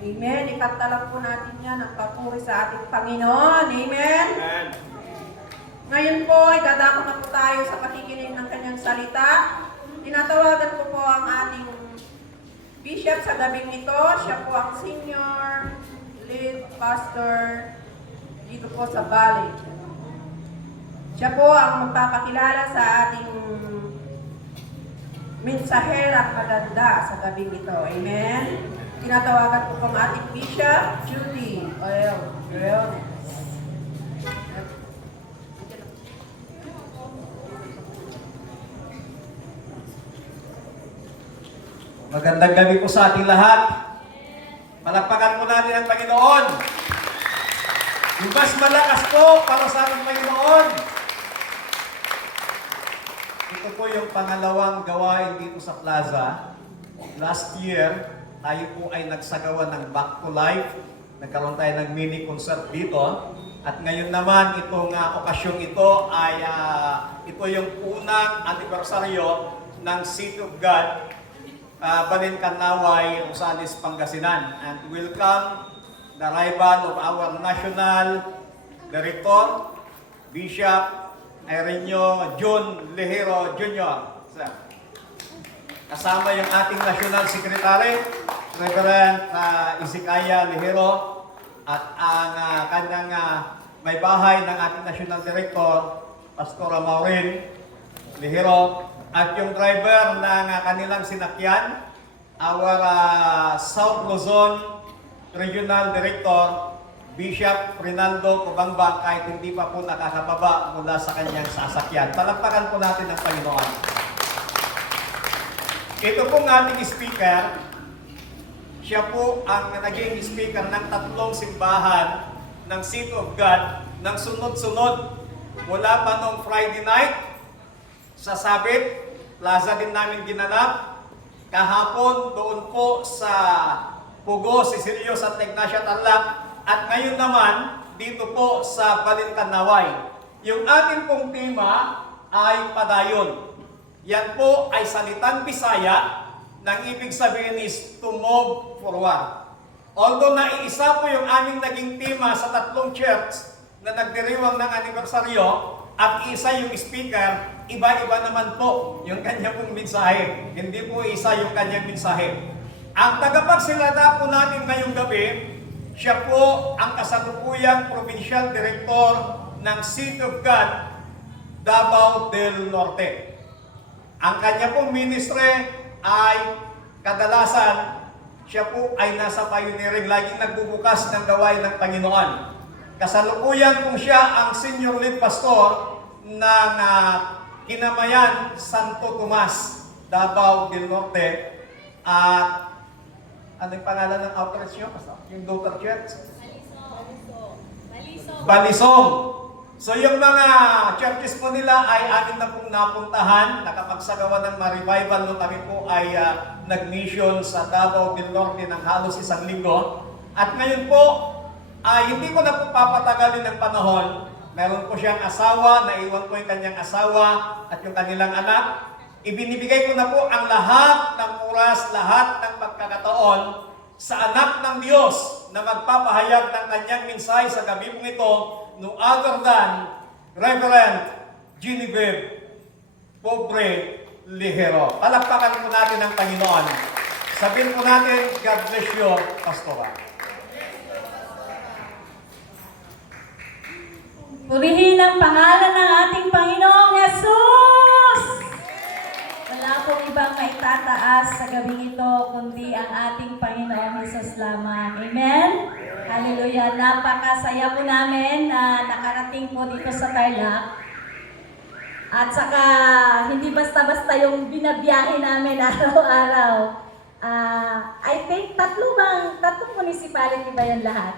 Amen. Ikanta lang po natin yan ang papuri sa ating Panginoon. Amen. Amen. Ngayon po, dadako na po tayo sa pakikinig ng kanyang salita. Tinatawagan ko po ang ating bishop sa gabing ito. Siya po ang senior lead pastor dito po sa Valley. Siya po ang magpapakilala sa ating mensaherang maganda sa gabing ito. Amen. Tinatawagan ko po ang ating bishop, Judy Oil. Magandang gabi po sa ating lahat. Palakpakan po natin ang Panginoon. Yung mas malakas po para sa ating Panginoon. Ito po yung pangalawang gawain dito sa plaza. Last year, tayo po ay nagsagawa ng Back to Life. Nagkaroon tayo ng mini concert dito. At ngayon naman, itong okasyong ito ay ito yung unang anibersaryo ng City of God, Banin-Kanaway, Rosales, Pangasinan. And welcome the arrival of our National Director, Bishop Ireneo John Lihero Jr. Kasama yung ating National Secretary, Reverend Isikaya Lihero, at ang kanyang may bahay ng ating National Director, Pastora Maureen Lihero, at yung driver ng kanilang sinakyan, our South Luzon Regional Director, Bishop Rinaldo Cobangbang, kahit hindi pa po nakakababa mula sa kanyang sasakyan. Palakpakan po natin ang Panginoon. Ito pong ating speaker, siya po ang naging speaker ng 3 simbahan ng City of God ng sunod-sunod mula pa noong Friday night sa Sabit, plaza din namin ginanap. Kahapon doon po sa Pugo, Sicilio, Santa Ignacia, Tarlac. At ngayon naman, dito po sa Banin-Kanaway. Yung ating pong tema ay padayon. Yan po ay salitang Bisaya, nang ibig sabihin is to move forward. Although naiisa po yung aming naging tema sa 3 church na nagdiriwang ng anibersaryo, at isa yung speaker, iba-iba naman po yung kanyang pong mensahe. Hindi po isa yung kanyang mensahe. Ang tagapagsalita po natin ngayong gabi, siya po ang kasalukuyang Provincial Director ng City of God, Davao del Norte. Ang kanya pong ministry ay kadalasan, siya po ay nasa pioneering, laging nagbubukas ng gawain ng Panginoon. Kasalukuyan po siya ang senior lead pastor ng Kinamayan Santo Tomas, Davao del Norte. At ano yung pangalan ng outreach nyo? Yung daughter church? Balisong. So yung mga churches po nila ay amin na pong napuntahan, nakapagsagawa ng ma-revival nung kami po ay nag-mission sa Davao del Norte ng halos 1 linggo. At ngayon po, hindi ko na po papatagalin ng panahon. Meron po siyang asawa, naiwan po yung kanyang asawa at yung kanilang anak. Ibinibigay ko na po ang lahat ng oras, lahat ng pagkakataon sa anak ng Diyos na magpapahayag ng kanyang mensahe sa gabi pong ito, no other than Reverend Genevieve Pobre Lihero. Palakpakan po natin ang Panginoon. Sabihin po natin, God bless you, Pastora. Purihin ang pangalan ng ating Panginoong Jesus! Wala pong ibang maitataas sa gabing ito, kundi ang ating Panginoong Jesus lamang. Amen? Hallelujah! Napakasaya po namin na nakarating po dito sa Tarlac. At saka, hindi basta-basta yung binabiyahe namin araw-araw. I think tatlong municipality ba yan lahat?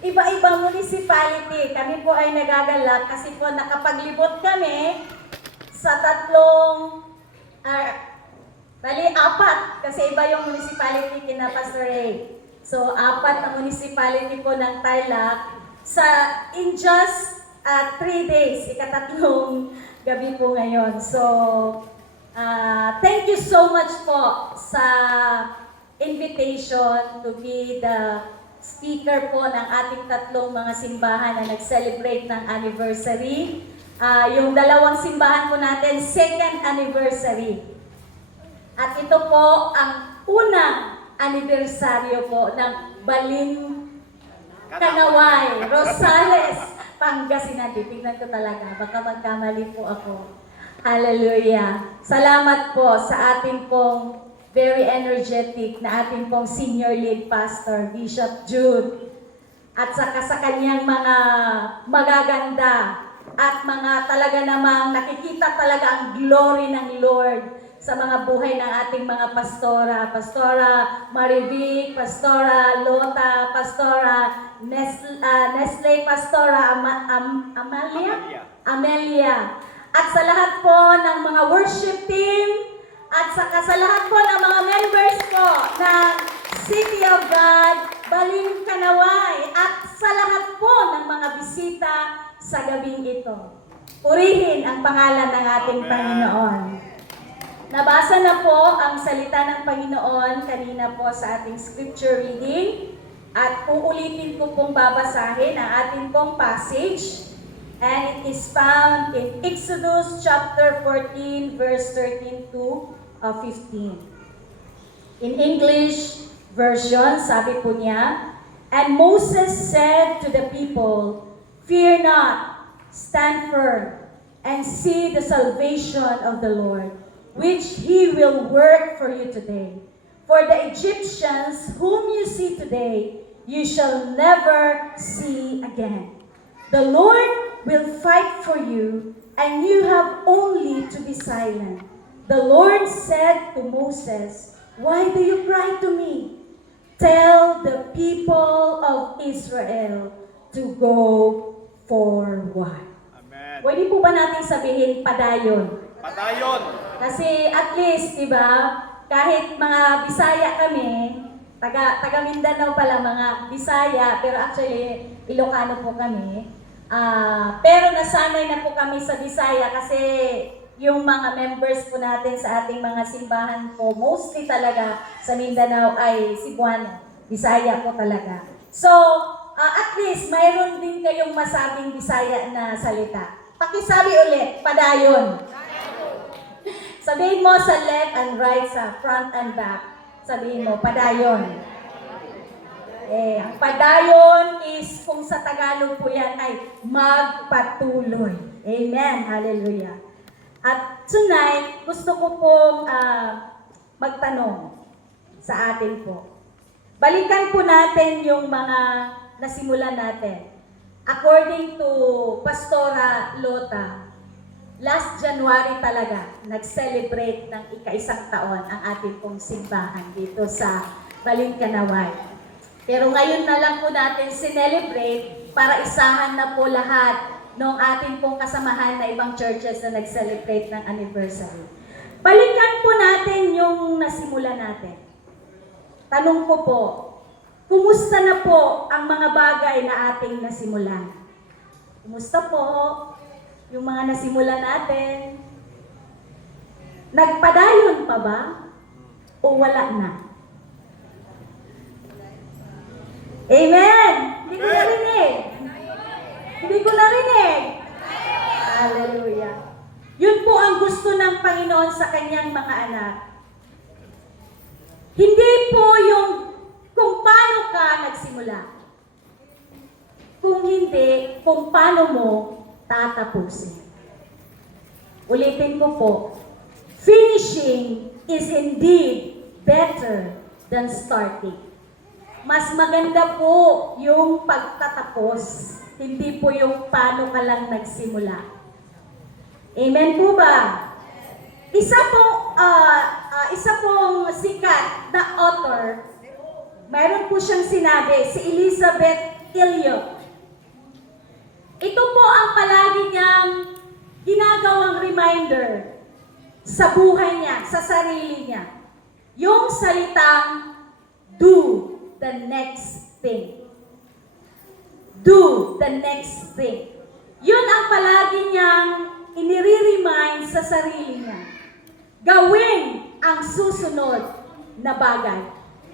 Iba-ibang municipality. Kami po ay nagagalak kasi po nakapaglibot kami sa 4 kasi iba yung municipality kina Pastor Ray. So 4 na municipality po ng Tarlac in just 3 days, ika-3 gabi po ngayon. So thank you so much po sa invitation to be the speaker po ng ating tatlong mga simbahan na nag-celebrate ng anniversary. Yung dalawang simbahan po natin, second anniversary. At ito po ang unang anibersaryo po ng Baling Kanaway, Rosales, Pangasinan. Titignan ko talaga, baka magkamali po ako. Hallelujah. Salamat po sa ating pong very energetic na ating pong senior lead pastor, Bishop Jude. At saka sa kanyang mga magaganda at mga talaga namang nakikita talaga ang glory ng Lord sa mga buhay ng ating mga pastora. Pastora Marivic, Pastora Lota, Pastora Nestle, Pastora Amelia. At sa lahat po ng mga worship team, at saka sa lahat po ng mga members po ng City of God, Baling Kanaway, at sa lahat po ng mga bisita sa gabing ito. Purihin ang pangalan ng ating Panginoon. Nabasa na po ang salita ng Panginoon kanina po sa ating scripture reading. At uulitin ko pong babasahin ang ating pong passage. And it is found in Exodus chapter 14 verse 13 to 15. In English version, sabi po niya, "And Moses said to the people, 'Fear not, stand firm, and see the salvation of the Lord, which He will work for you today. For the Egyptians whom you see today, you shall never see again. The Lord will fight for you, and you have only to be silent.' The Lord said to Moses, 'Why do you cry to me? Tell the people of Israel to go forward." Amen. Pwede po ba natin sabihin padayon? Patayon. Kasi at least, di ba, kahit mga Bisaya kami, taga Mindanao pala mga Bisaya, pero actually Ilocano po kami. Pero nasanay na po kami sa Bisaya kasi yung mga members po natin sa ating mga simbahan po, mostly talaga sa Mindanao ay Cebuano, Bisaya po talaga. So, at least mayroon din kayong masabing Bisaya na salita. Pakisabi ulit, padayon. Sabihin mo sa left and right, sa front and back. Sabihin mo, padayon. Ang padayon is, kung sa Tagalog po yan, ay magpatuloy. Amen. Hallelujah. At tonight, gusto ko pong magtanong sa atin po. Balikan po natin yung mga nasimulan natin. According to Pastora Lota, last January talaga, nag-celebrate ng ika-1 taon ang ating pong simbahan dito sa Baling Kanaway. Pero ngayon na lang po natin sinelebrate para isahan na po lahat ng ating pong kasamahan na ibang churches na nag-celebrate ng anniversary. Balikan po natin yung nasimula natin. Tanong ko po, kumusta na po ang mga bagay na ating nasimulan? Kumusta po yung mga nasimulan natin? Nagpadayon pa ba? O wala na? Amen! Hindi ko narinig. Hindi ko narinig. Hallelujah. Yun po ang gusto ng Panginoon sa kanyang mga anak. Hindi po yung kung paano ka nagsimula. Kung hindi, kung paano mo tatapusin. Ulitin ko po. Finishing is indeed better than starting. Mas maganda po yung pagtatapos, hindi po yung paano ka lang nagsimula. Amen po ba? Isa pong sikat na author, mayroon po siyang sinabi, si Elizabeth Elliot. Ito po ang palagi niyang ginagawang reminder sa buhay niya, sa sarili niya. Yung salitang, do the next thing. Do the next thing. Yun ang palagi niyang inire-remind sa sarili niya. Gawin ang susunod na bagay.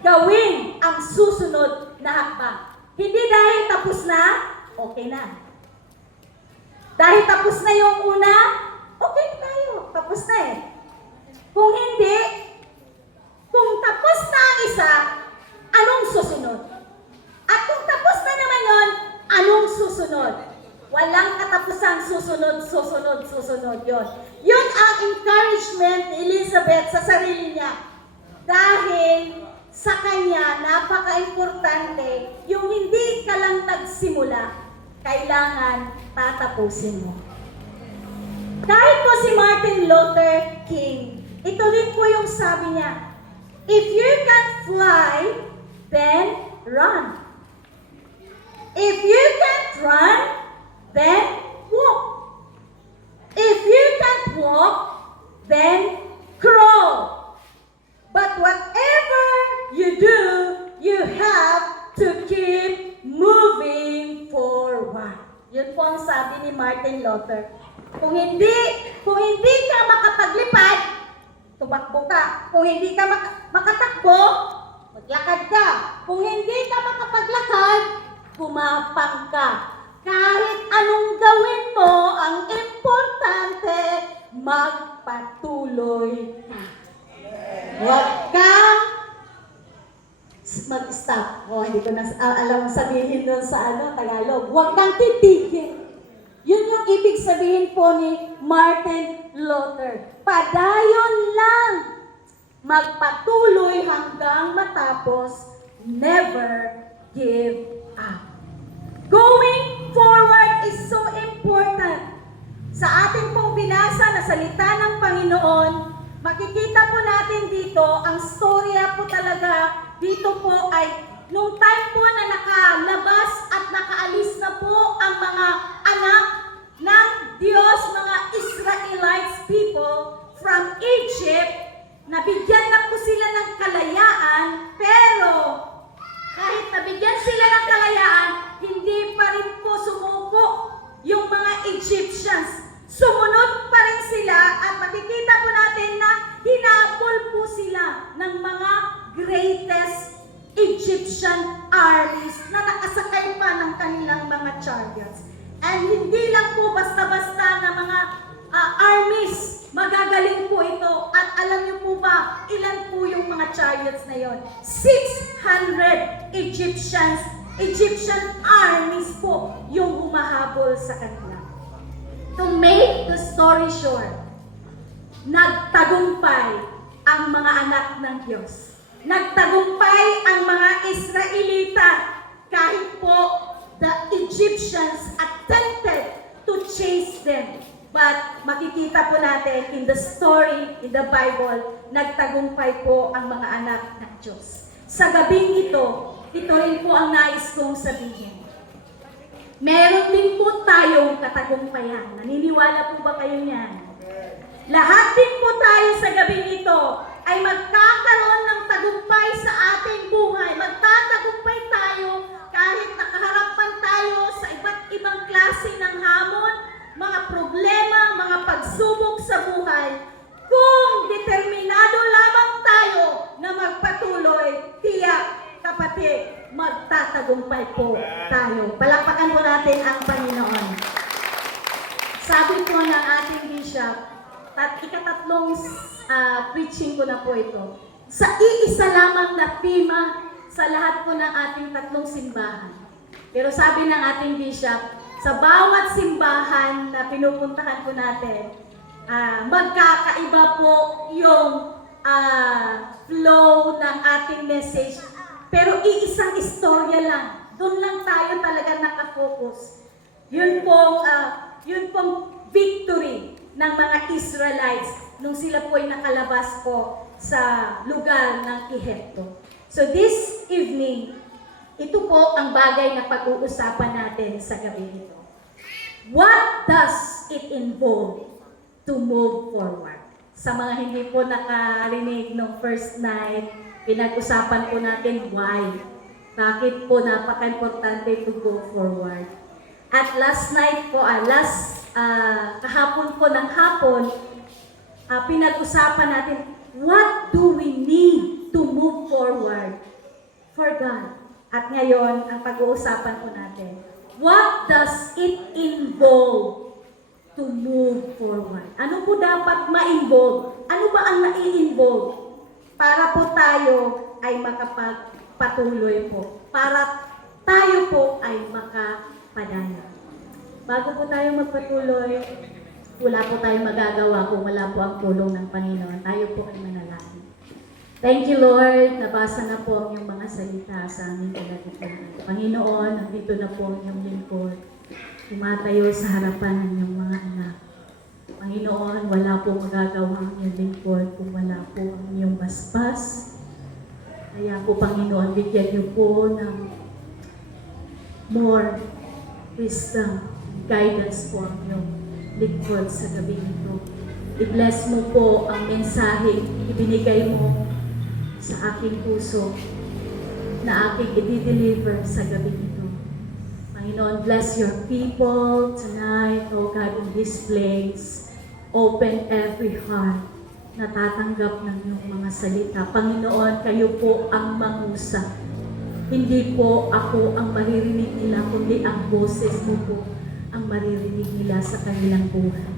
gawin ang susunod na hakbang. Hindi dahil tapos na, okay na. Dahil tapos na yung una, okay tayo, tapos na eh. Kung hindi, kung tapos na ang isa, anong susunod? At kung tapos na naman yon, anong susunod? Walang katapusang susunod yon. Yun ang encouragement ni Elizabeth sa sarili niya. Dahil sa kanya, napaka-importante, yung hindi ka lang nagsimula, kailangan tatapusin mo. Kahit po si Martin Luther King, ito rin po yung sabi niya, if you can fly, then run. If you can't run, then walk. If you can't walk, then crawl. But whatever you do, you have to keep moving forward. Yun po ang sabi ni Martin Luther. Kung hindi ka makapaglipad, tumakbo ka. Kung hindi ka makatakbo, maglakad ka. Kung hindi ka makapaglakad, kumapang ka. Kahit anong gawin mo, ang importante, magpatuloy ka. Huwag kang mag-stop. Hindi ko na alam sabihin doon sa Tagalog. Huwag kang titigil. Yun yung ibig sabihin po ni Martin Luther. Padayon lang. Magpatuloy hanggang matapos. Never give up. Going forward is so important. Sa ating pong binasa na salita ng Panginoon, makikita po natin dito, ang storya po talaga dito po ay nung time po na nakalabas at nakaalis na po ang mga anak ng Diyos, mga Israelites people from Egypt, nabigyan na po sila ng kalayaan, pero kahit nabigyan sila ng kalayaan, hindi pa rin po sumuko yung mga Egyptians. Sumunod pa rin sila at makikita po natin na hinabol po sila ng mga greatest Egyptian armies na nakasakay pa ng kanilang mga chariots. And hindi lang po basta-basta na mga armies, magagaling po ito. At alam niyo po ba, ilan po yung mga chariots na yon? 600 Egyptian armies po yung humahabol sa kanila. To make the story short, nagtagumpay ang mga anak ng Diyos. Nagtagumpay ang mga Israelita kahit po the Egyptians attempted to chase them. But makikita po natin in the story, in the Bible, nagtagumpay po ang mga anak ng Diyos. Sa gabing ito rin po ang nais kong sabihin. Meron din po tayong katagumpayan. Naniniwala po ba kayo niyan? Lahat din po tayo sa gabing ito ay magkakaroon ng tagumpay sa ating buhay. Magtatagumpay tayo kahit nakaharapan tayo sa iba't ibang klase ng hamon, mga problema, mga pagsubok sa buhay. Kung determinado lamang tayo na magpatuloy, tiyak, kapatid, magtatagumpay po tayo. Palakpakan po natin ang Panginoon. Sabi po ng ating bishop, ikatatlong preaching ko na po ito. Sa iisa lamang na tema sa lahat po ng ating tatlong simbahan. Pero sabi ng ating bishop, sa bawat simbahan na pinupuntahan po natin, magkakaiba po yung flow ng ating message. Pero iisang istorya lang. Doon lang tayo talaga nakafocus. Yun pong victory ng mga Israelites nung sila po ay nakalabas po sa lugar ng Ehipto. So this evening, ito po ang bagay na pag-uusapan natin sa gabi nito. What does it involve to move forward? Sa mga hindi po nakarinig ng first night, pinag-usapan po natin why. Bakit po napaka-importante to go forward. At last night po, kahapon po ng hapon, pinag-usapan natin, what do we need to to move forward for God. At ngayon, ang pag-uusapan po natin, what does it involve to move forward? Ano po dapat ma-involve? Ano ba ang nai-involve? Para po tayo ay makapagpatuloy po. Para tayo po ay makapadaya. Bago po tayo magpatuloy, wala po tayong magagawa kung wala po ang tulong ng Panginoon. Tayo po ay manalangin. Thank you, Lord. Nabasa na po ang iyong mga salita sa aming kalagitnaan. Panginoon, nandito na po ang iyong lingkod. Tumatayo sa harapan ng iyong mga anak. Panginoon, wala po magagawa ang iyong lingkod kung wala po ang iyong basbas. Kaya po, Panginoon, bigyan niyo po ng more wisdom, guidance po ang iyong lingkod sa gabi ito. I-bless mo po ang mensahe ibinigay mo sa aking puso na aking i-deliver sa gabi ito. Panginoon, bless your people tonight, O God, in this place. Open every heart na tatanggap ng iyong mga salita. Panginoon, kayo po ang mangusap. Hindi po ako ang maririnig nila, kundi ang boses mo po ang maririnig nila sa kanilang buhay.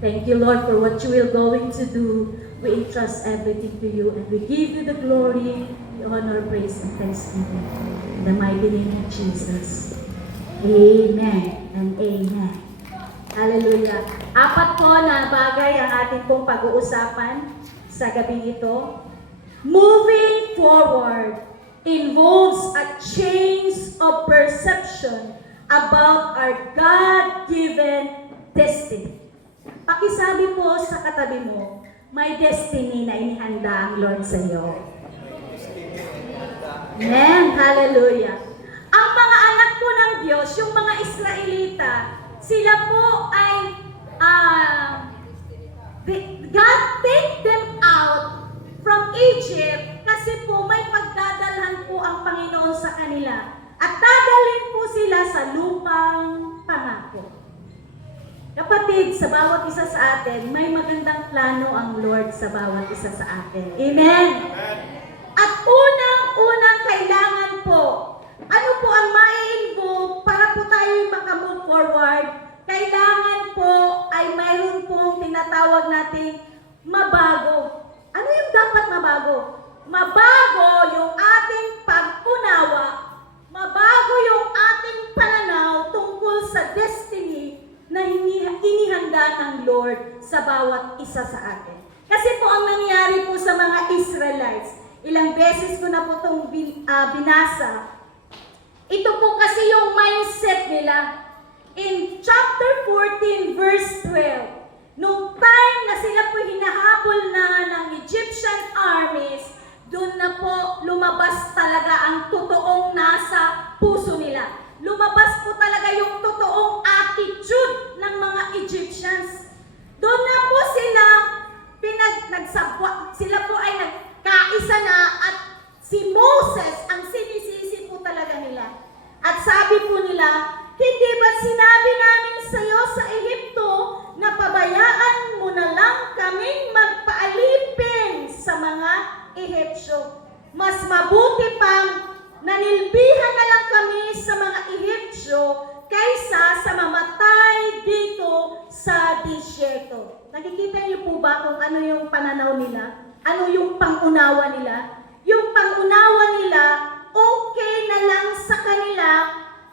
Thank you, Lord, for what you will going to do. We entrust everything to you and we give you the glory, the honor, praise, and thanksgiving. In the mighty name of Jesus. Amen and amen. Hallelujah. Apat po na bagay ang ating pong pag-uusapan sa gabi ito. Moving forward involves a change of perception about our God-given destiny. Pakisabi po sa katabi mo, may destiny na inihanda ang Lord sa iyo. Amen. Hallelujah. Ang mga anak po ng Diyos, yung mga Israelita, sila po ay God take them out from Egypt kasi po may pagdadalhan po ang Panginoon sa kanila. At dadalhin po sila sa lupang pangako. Kapatid, sa bawat isa sa atin, may magandang plano ang Lord sa bawat isa sa atin. Amen? At unang-unang kailangan po, ano po ang mai-involve para po tayo makamove forward? Kailangan po ay mayroon pong tinatawag nating mabago. Ano yung dapat mabago? Mabago yung ating pag-unawa, mabago yung ating pananaw tungkol sa destiny na inihanda ng Lord sa bawat isa sa atin. Kasi po ang nangyari po sa mga Israelites, ilang beses ko na po itong binasa, ito po kasi yung mindset nila. In chapter 14, verse 12, nung time na sila po hinahabol na ng Egyptian armies, doon na po lumabas talaga ang totoong nasa puso nila. Lumabas po talaga yung totoong attitude ng mga Egyptians. Doon na po sila sila po ay nagkaisa na at si Moses ang sinisisi po talaga nila. At sabi po nila, hindi ba sinabi namin sa iyo sa Ehipto na pabayaan mo na lang kaming magpaalipin sa mga Ehipsyo? Mas mabuti pang nanilbihan na lang kami sa mga Ehipsyo kaysa sa mamatay dito sa disyerto. Nakikita niyo po ba kung ano yung pananaw nila? Ano yung pangunawa nila? Yung pangunawa nila, okay na lang sa kanila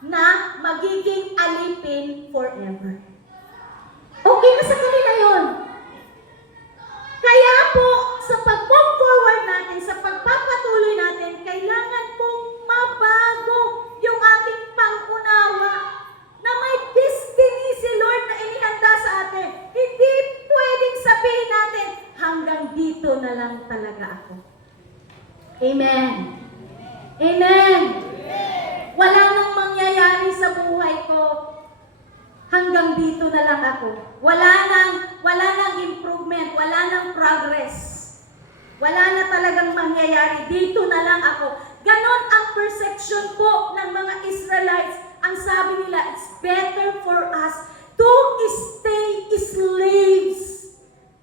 na magiging alipin forever. Okay na sa kanila yon. Kaya po, sa pag-move forward natin, sa pagpapatuloy natin, kailangan pong mabago yung ating pangunawa na may destiny si Lord na inihanda sa atin. Hindi pwedeng sabihin natin, hanggang dito na lang talaga ako. Amen. Amen. Wala nang mangyayari sa buhay ko. Hanggang dito na lang ako. Wala nang improvement, wala nang progress. Wala na talagang mangyayari. Dito na lang ako. Ganon ang perception po ng mga Israelites. Ang sabi nila, it's better for us to stay slaves.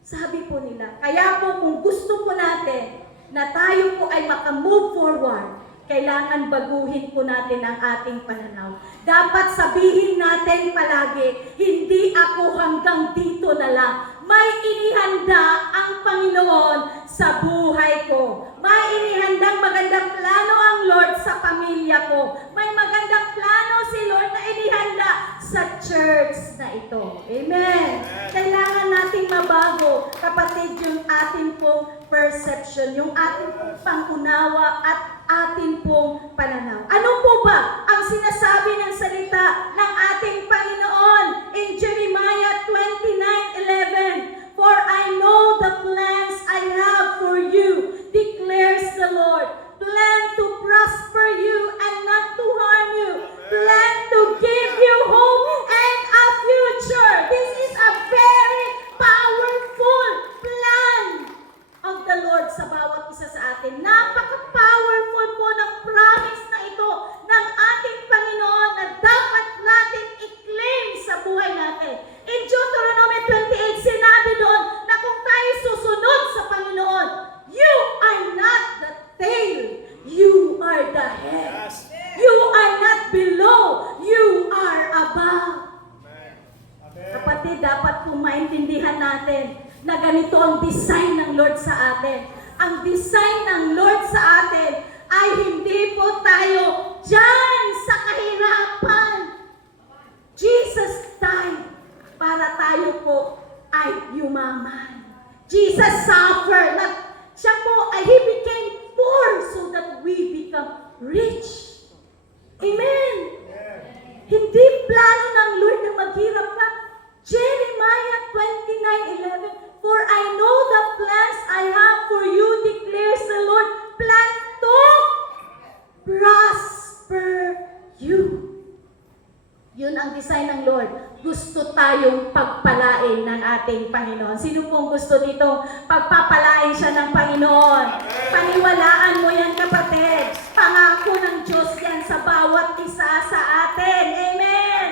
Sabi po nila. Kaya po kung gusto po natin na tayo po ay makamove forward, kailangan baguhin po natin ang ating pananaw. Dapat sabihin natin palagi, hindi ako hanggang dito na lang. May inihanda ang Panginoon sa buhay ko. May inihandang magandang plano ang Lord sa pamilya ko. May magandang plano si Lord na inihanda sa church na ito. Amen. Kailangan nating mabago, kapatid, yung ating pong perception, yung ating pong pangunawa at ating pong pananaw. Ano po ba ang sinasabi ng salita ng ating Panginoon in Jeremiah 29:11? For I know the plans I have for you, declares the Lord. Plan to prosper you and not to harm you. Plan to give you hope and a future. This is a very powerful plan of the Lord sa bawat isa sa atin. Napaka-powerful po ng promise na ito ng ating Panginoon na dapat natin i-claim sa buhay natin. In Deuteronomy 28, sinabi doon na kung tayo susunod sa Panginoon, you are not the tail, you are the head. You are not below, you are above. Kapatid, dapat po maintindihan natin na ganito ang design ng Lord sa atin. Ang design ng Lord sa atin ay hindi po tayo dyan sa kahirapan. Jesus died para tayo po ay yumaman. Jesus suffered. Siya po ay He became poor so that we become rich. Amen. Hindi plano ng Lord na maghirap ka. Jeremiah 29:11, for I know the plans I have for you, declares the Lord, plan to prosper you. Yun ang design ng Lord. Gusto tayong pagpalain ng ating Panginoon. Sino pong gusto dito pagpapalain siya ng Panginoon? Paniwalaan mo yan, kapatid. Pangako ng Diyos yan sa bawat isa sa atin. Amen.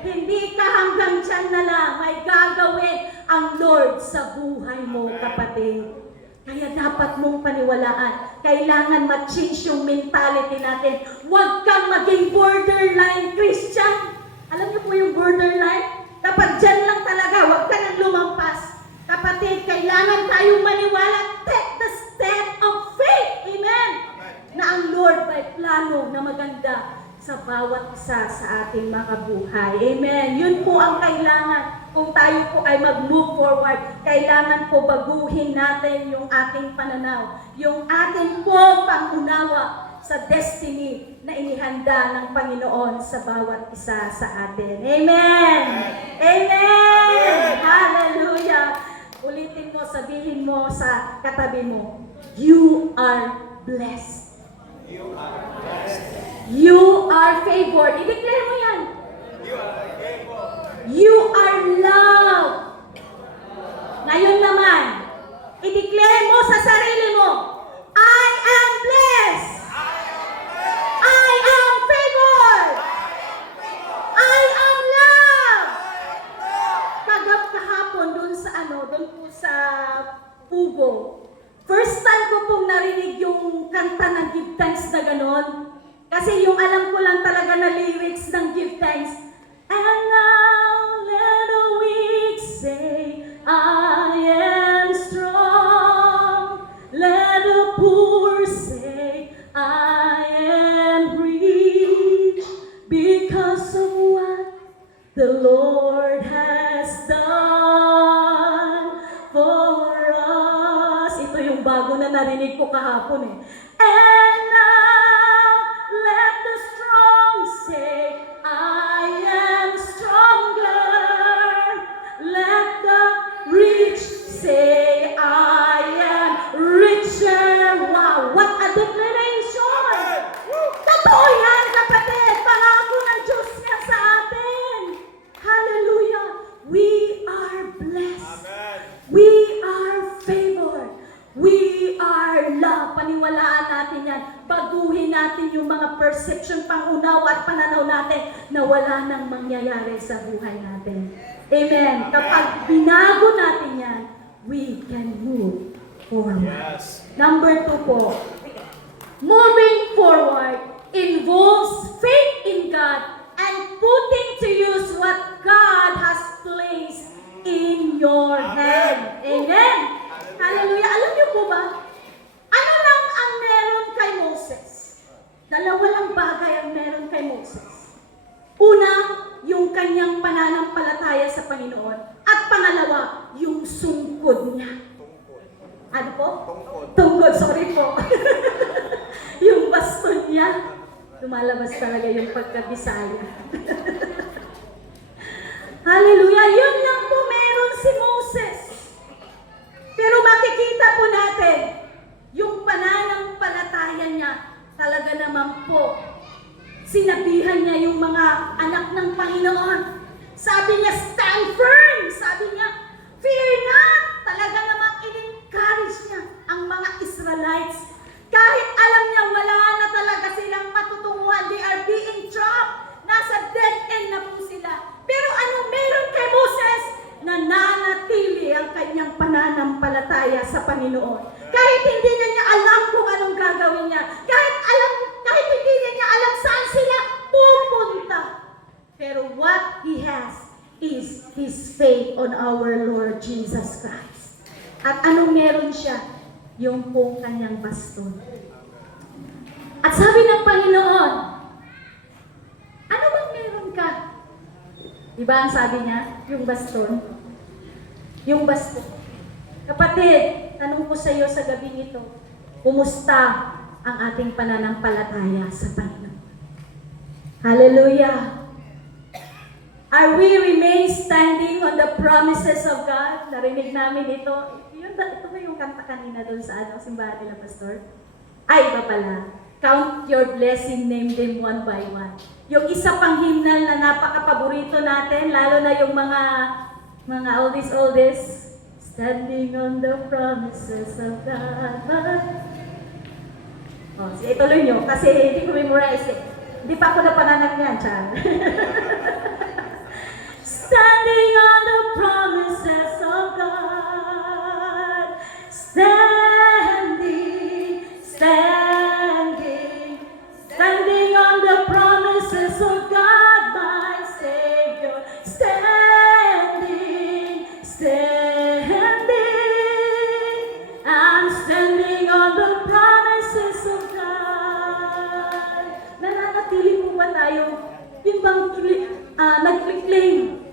Hindi ka hanggang dyan na lang. May gagawin ang Lord sa buhay mo, kapatid. Kaya dapat mong paniwalaan. Kailangan ma-change yung mentality natin. Huwag kang maging borderline Christian. Alam niyo po yung borderline? Kapag dyan lang talaga, huwag ka nang lumampas. Kapatid, kailangan tayong maniwala. Take the step of faith. Amen. Na ang Lord may plano na maganda sa bawat isa sa ating mga buhay. Amen. Yun po ang kailangan. Kung tayo po ay mag-move forward, kailangan po baguhin natin yung ating pananaw. Yung ating po pangunawa sa destiny na inihanda ng Panginoon sa bawat isa sa atin. Amen! Amen! Hallelujah! Ulitin mo, sabihin mo sa katabi mo, you are blessed. You are blessed. You are favored. I-declare mo yan. You are favored. You are loved. Ngayon naman, i-declare mo sa sarili mo, I am blessed. I am favored. I am loved. Kahapon dun po sa Pugo. First time ko pong narinig yung kanta ng Give Thanks na ganon. Kasi yung alam ko lang talaga na lyrics ng Give Thanks. And now let the weak say, I am strong. Let the poor say, I am rich. Because of what the Lord has done for us. Ito yung bago na narinig ko kahapon eh. And now, let the strong say, I am stronger. Let the rich say, I am richer. Wow, what a declaration! Totoo yan, kapatid. Pangako ng Diyos niya sa atin. Hallelujah. We are blessed. We are favored. We are loved. Paniwalaan natin yan. Baguhin natin yung mga perception, pangunawa at pananaw natin na wala nang mangyayari sa buhay natin. Amen. Kapag binago natin yan, we can move forward. Yes. Number 2 po, moving forward involves faith in God and putting to use what God has placed in your hand. Amen. Hallelujah. Alam niyo po ba, ano lang ang meron kay Moses? Dalawa lang bagay ang meron kay Moses. Una, yung kanyang pananampalataya sa Panginoon. At pangalawa, yung sungkod niya. Ano po? Tungkod, sorry po. Yung baston niya, lumalabas talaga yung pagkabisaya. Hallelujah! Yun lang po meron si Moses. Pero makikita po natin, yung pananampalataya niya, talaga naman po, sinabihan niya yung mga anak ng Panginoon. Sabi niya, stand firm! Sabi niya, fear not! Talaga namang in-encourage niya ang mga Israelites. Kahit alam niya wala na talaga silang matutunguhan, they are being trapped. Nasa dead end na po sila. Pero anong meron kay Moses? Nananatili ang kanyang pananampalataya sa Panginoon. Kahit hindi niya alam kung anong gagawin niya. Kahit hindi niya alam saan sila pupunta. Pero what he has is his faith on our Lord Jesus Christ. At anong meron siya? Yung pong kanyang baston. At sabi ng Panginoon, ano bang meron ka? Diba ang sabi niya? Yung baston. Yung baston. Kapatid, tanong ko sa iyo sa gabing ito, kumusta ang ating pananampalataya sa Panginoon? Hallelujah! Are we remain standing on the promises of God? Narinig namin ito. Ito ba yung kanta kanina doon sa simbahan nila, Pastor? Ay, iba pala. Count your blessing, name them one by one. Yung isa pang hymnal na napaka-paborito natin, lalo na yung mga oldies. Standing on the promises of God. Oh, sige, ituloy nyo, kasi hindi ko memorize eh. Hindi pa ako napananag niyan, Chan. Standing on the promises of God. Standing on the promises of God, my Savior. I'm standing on the promises of God. Nananatili po ba tayo? Yung bang nag-claim?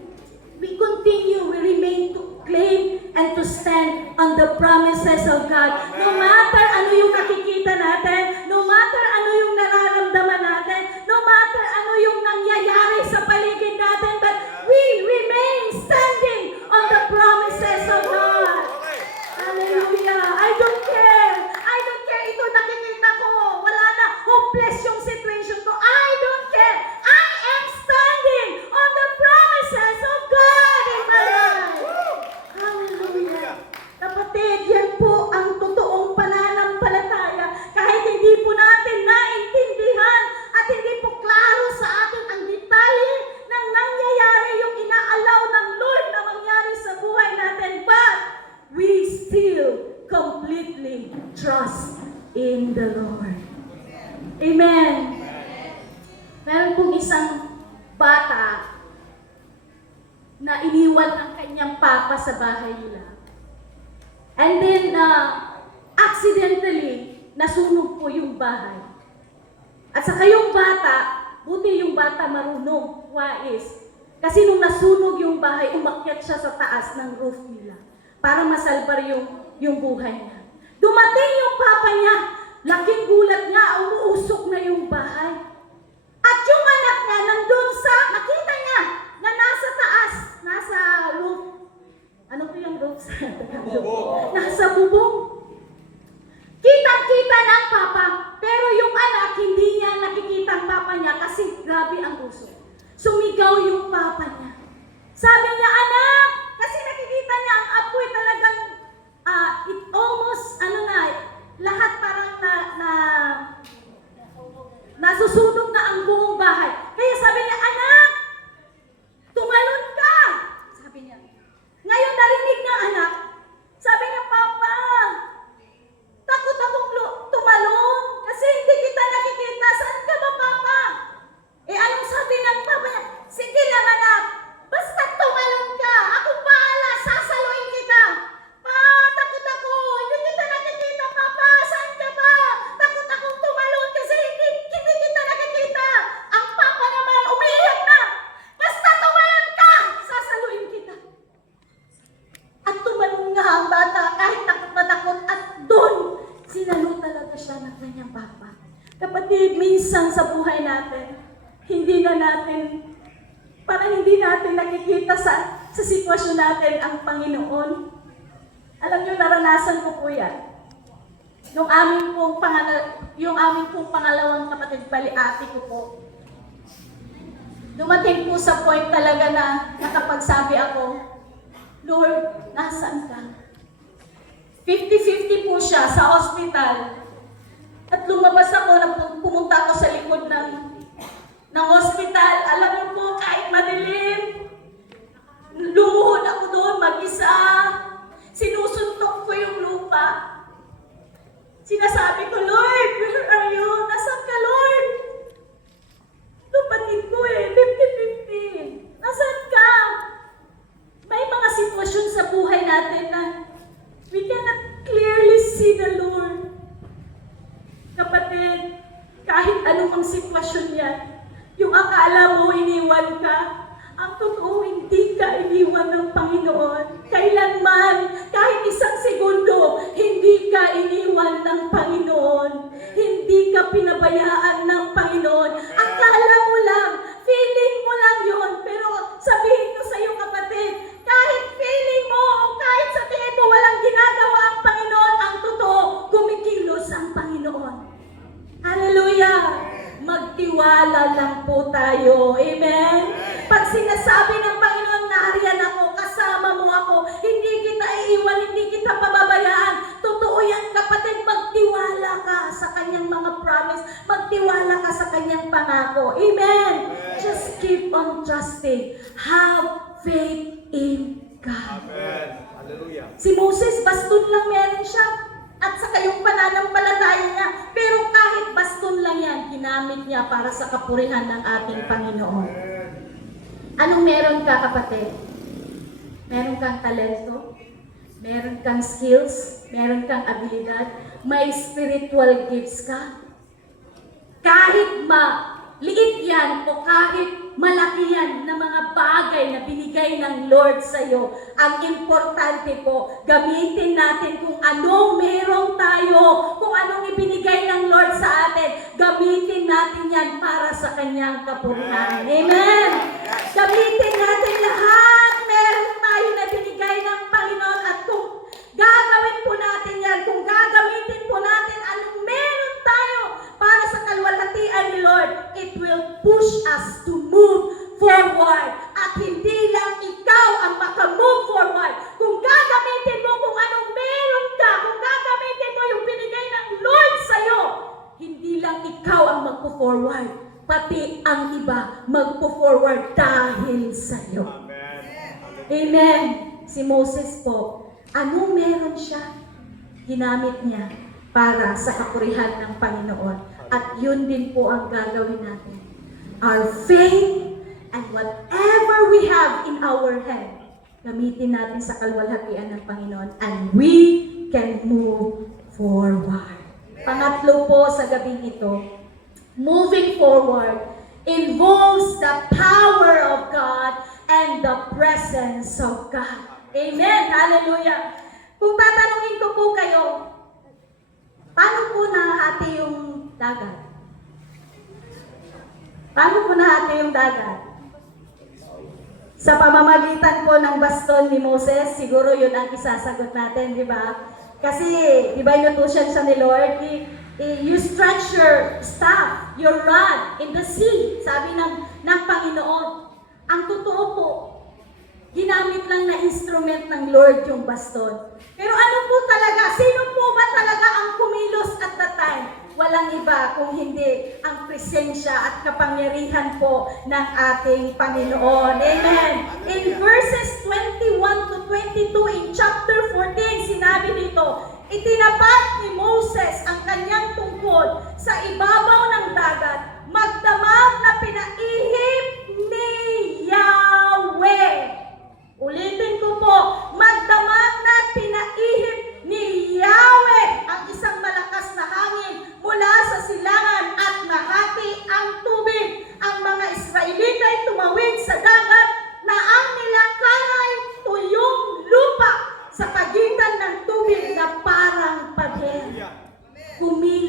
We continue, we remain to claim and to stand on the promises of God. No matter ano yung nakikita natin, no matter ano yung nararamdaman natin, no matter ano yung nangyayari sa paligid natin, but we remain standing on the promises of God. Hallelujah! I don't care. Ito nakikita ko. Wala na. Hopeless yung situation ko. I don't care. I am standing on the promises of God in my life. Hallelujah. Kapatid, yan po ang totoong pananampalataya. Kahit hindi po natin naintindihan at hindi po klaro sa atin ang detalye ng nangyayari yung inaalaw ng Lord na mangyari sa buhay natin. But we still completely trust in the Lord. Amen. Meron pong isang bata na iniwan ng kanyang papa sa bahay nila. And then, accidentally, nasunog po yung bahay. At saka yung bata, buti yung bata marunong, wais. Kasi nung nasunog yung bahay, umakyat siya sa taas ng roof nila para masalbar yung buhay niya. Dumating yung papa niya, laking gulat niya, umuusok na yung bahay. At yung anak niya, nandun sa, nakita niya, na nasa taas, nasa roof. Ano po yung roof sa Tagalog? Nasa bubong. Kitang-kita ng papa, pero yung anak, hindi niya nakikita ang papa niya kasi grabe ang usok. Sumigaw yung papa niya. Sabi niya, anak, kasi nakikita niya ang apoy talagang, it almost, lahat parang nasusunog na ang buong bahay. Kaya sabi niya, anak, tumalon ka! Sabi niya. Ngayon narinig ng anak, sabi niya, Papa, ang bata kahit takot na takot at doon sinalo talaga siya ng kanyang papa. Kapatid, minsan sa buhay natin, hindi natin nakikita sa sitwasyon natin ang Panginoon. Alam niyo, naranasan ko po yan. Yung aming pong pangalawang kapatid, bali ate ko po. Dumating po sa point talaga na nakapagsabi ako, Lord, nasaan ka? 50-50 po siya sa ospital. At lumabas ako na pumunta ako sa likod ng ospital. Alam mo po, kahit madilim, lumuhod ako doon mag-isa. Sinusuntok ko yung lupa. Sinasabi ko, Lord, where are you? Nasaan ka, Lord? Lupatid ko 50-50. Nasaan ka? May mga sitwasyon sa buhay natin na we cannot clearly see the Lord. Kapatid, kahit anong sitwasyon yan, yung akala mo iniwan ka, ang totoo hindi ka iniwan ng Panginoon. Kailanman, kahit isang segundo, hindi ka iniwan ng Panginoon. Hindi ka pinabayaan ng Panginoon. Akala mo lang, feeling mo lang yon. Pero sabihin ko sa iyo, kapatid, kahit feeling mo o kahit sa tingin mo walang ginagawa ang Panginoon, ang totoo, kumikilos ang Panginoon. Hallelujah! Magtiwala lang po tayo. Amen? Pag sinasabi ng Panginoon, nariyan ako, kasama mo ako, hindi kita iiwan, hindi kita pababayaan. Totoo yan, kapatid, magtiwala ka sa kanyang mga promise, magtiwala ka sa kanyang pangako. Amen? Just keep on trusting. Have faith in God. Amen. Hallelujah. Si Moses, baston lang meron siya. At sa kayong pananampalataya niya. Pero kahit baston lang yan, ginamit niya para sa kapurihan ng ating Panginoon. Anong meron ka, kapatid? Meron kang talento? Meron kang skills? Meron kang abilidad? May spiritual gifts ka? Kahit liit yan o kahit malaki yan na mga bagay na binigay ng Lord sa iyo, ang importante po, gamitin natin kung anong meron tayo, kung anong ibinigay ng Lord sa atin, gamitin natin yan para sa kanyang kapurihan. Amen! Gamitin natin lahat meron tayo na binigay ng Panginoon at kung gagawin po natin yan, kung gagamitin po natin anong meron tayo para sa kalwalhatian ni Lord, it will push us to move forward. At hindi lang ikaw ang makamove forward. Kung gagamitin mo kung anong meron ka, kung gagamitin mo yung binigay ng Lord sa'yo, hindi lang ikaw ang magpo-forward, pati ang iba magpo-forward dahil sa'yo. Amen. Si Moses po, anong meron siya? Ginamit niya para sa kapurihan ng Panginoon. At yun din po ang gagawin natin. Our faith and whatever we have in our hand, gamitin natin sa kalwalhatian ng Panginoon and we can move forward. Pangatlo po sa gabing ito, moving forward involves the power of God and the presence of God. Amen! Hallelujah! Kung tatanungin ko po kayo, paano po nahati yung dagat? Paano po nahati yung dagat? Sa pamamagitan po ng baston ni Moses, siguro yun ang isasagot natin, di ba? Kasi, di ba inutusan siya ni Lord? You stretch your staff, your rod in the sea, sabi ng Panginoon. Ang totoo po, ginamit lang na instrument ng Lord yung baston. Pero ano po talaga, sino po ba talaga ang kumilos at that time? Walang iba kung hindi ang presensya at kapangyarihan po ng ating Panginoon. Amen. In verses 21 to 22 in chapter 14, sinabi dito, itinapat ni Moses ang kanyang tungkod sa ibabaw ng dagat, magdamag na pinaihip ni Yahweh. Ulitin ko po, magdamag na pinaihip ni Yahweh ang isang malakas na hangin mula sa silangan at nahati ang tubig. Ang mga Israelita ay tumawid sa dagat na ang nilakaray tuyong lupa sa pagitan ng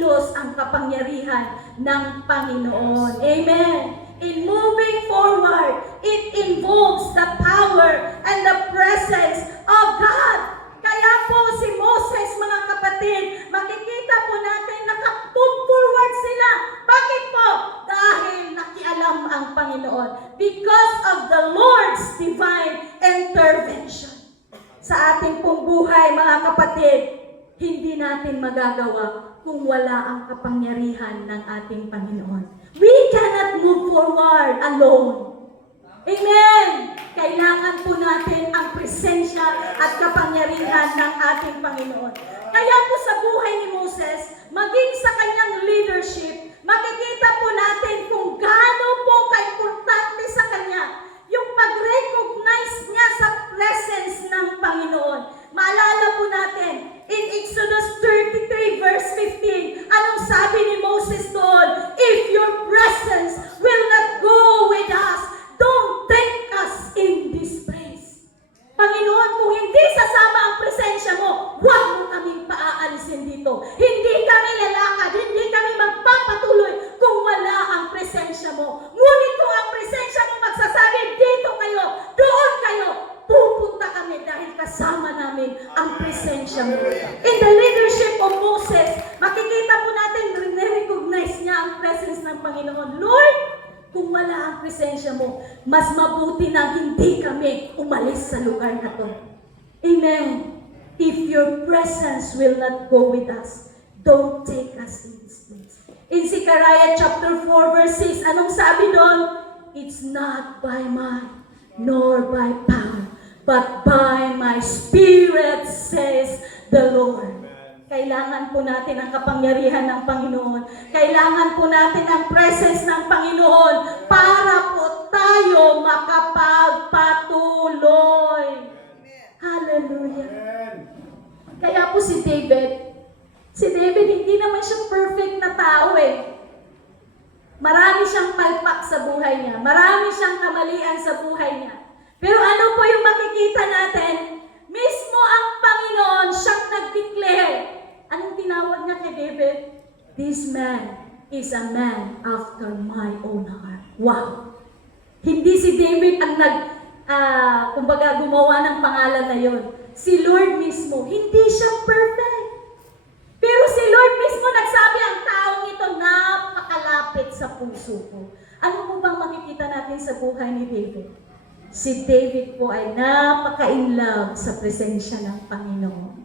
kumikilos ang kapangyarihan ng Panginoon. Amen. In moving forward, it involves the power and the presence of God. Kaya po si Moses, mga kapatid, makikita po natin naka-move forward sila. Bakit po? Dahil nakialam ang Panginoon. Because of the Lord's divine intervention. Sa ating pong buhay, mga kapatid, hindi natin magagawa kung wala ang kapangyarihan ng ating Panginoon. We cannot move forward alone. Amen! Kailangan po natin ang presensya at kapangyarihan ng ating Panginoon. Kaya po sa buhay ni Moses, maging sa kanyang leadership, makikita po natin kung gaano po kaimportante sa kanya yung pag-recognize niya sa presence ng Panginoon. Maalala po natin, in Exodus 33 verse 15, anong sabi ni Moses doon? If your presence will not go with us, don't take us in this place. Panginoon, kung hindi sasama ang presensya mo, huwag mo kaming paaalisin dito. Hindi kami lalakad, hindi kami magpapatuloy kung wala ang presensya mo. Ngunit kung ang presensya mo magsasabi, dito kayo, doon kayo, pupunta kami dahil kasama namin ang presensya mo. In the leadership of Moses, makikita po natin, recognize niya ang presence ng Panginoon. Lord, kung wala ang presensya mo, mas mabuti na hindi kami umalis sa lugar na to. Amen. If your presence will not go with us, don't take us in this place. In Zechariah chapter 4 verse 6, anong sabi doon? It's not by might nor by power, but by my spirit, says the Lord. Kailangan po natin ang kapangyarihan ng Panginoon. Kailangan po natin ang presence ng Panginoon para po tayo makapagpatuloy. Hallelujah. Kaya po si David hindi naman siya perfect na tao eh. Marami siyang palpak sa buhay niya. Marami siyang kamalian sa buhay niya. Pero ano po yung makikita natin? Mismo ang Panginoon siyang nag-declare. Anong tinawag niya kay David? This man is a man after my own heart. Wow! Hindi si David ang kumbaga gumawa ng pangalan na yon. Si Lord mismo, hindi siya perfect. Pero si Lord mismo nagsabi, ang taong ito napakalapit sa puso ko. Ano po bang makikita natin sa buhay ni David? Si David po ay napaka-in-love sa presensya ng Panginoon.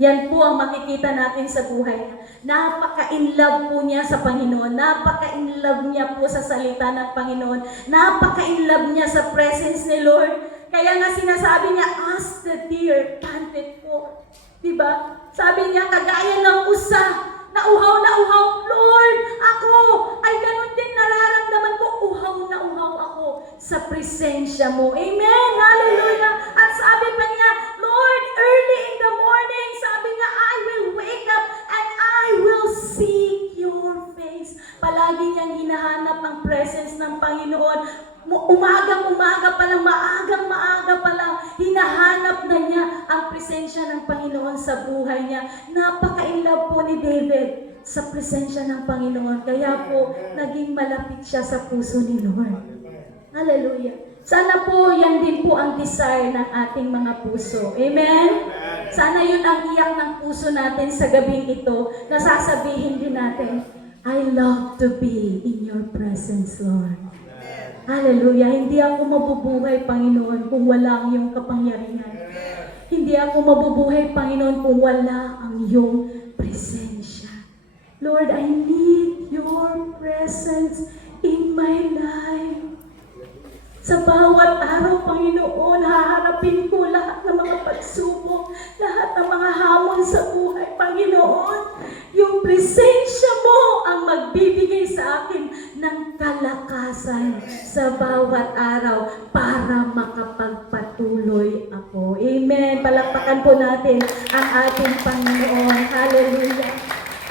Yan po ang makikita natin sa buhay niya. Napaka-in-love po niya sa Panginoon. Napaka-in-love niya po sa salita ng Panginoon. Napaka-in-love niya sa presence ni Lord. Kaya nga sinasabi niya, as the deer panted for. Diba? Sabi niya, kagaya ng usa, na uhaw, Lord, ako ay ganun din nararamdaman ko, uhaw ako sa presensya mo. Amen! Hallelujah! At sabi pa niya, Lord, early in the morning, sabi niya, I will wake up and I will seek your face. Palagi niyang hinahanap ang presence ng Panginoon. Umagang-umaga pa lang, maagang-maaga pa lang, hinahanap na niya ang presensya ng Panginoon sa buhay niya. Napaka-inlove po ni David sa presensya ng Panginoon. Kaya po, naging malapit siya sa puso ni Lord. Hallelujah. Sana po, yan din po ang desire ng ating mga puso. Amen? Sana yun ang iyak ng puso natin sa gabing ito, na sasabihin din natin, I love to be in your presence, Lord. Hallelujah. Hindi ako mabubuhay, Panginoon, kung wala ang iyong kapangyarihan. Hindi ako mabubuhay, Panginoon, kung wala ang iyong presensya. Lord, I need your presence in my life. Sa bawat araw, Panginoon, haharapin ko lahat ng mga pagsubok, lahat ng mga hamon sa buhay, Panginoon. Yung presensya mo ang magbibigay sa akin ng kalakasan sa bawat araw para makapagpatuloy ako. Amen. Palakpakan po natin ang ating Panginoon. Hallelujah.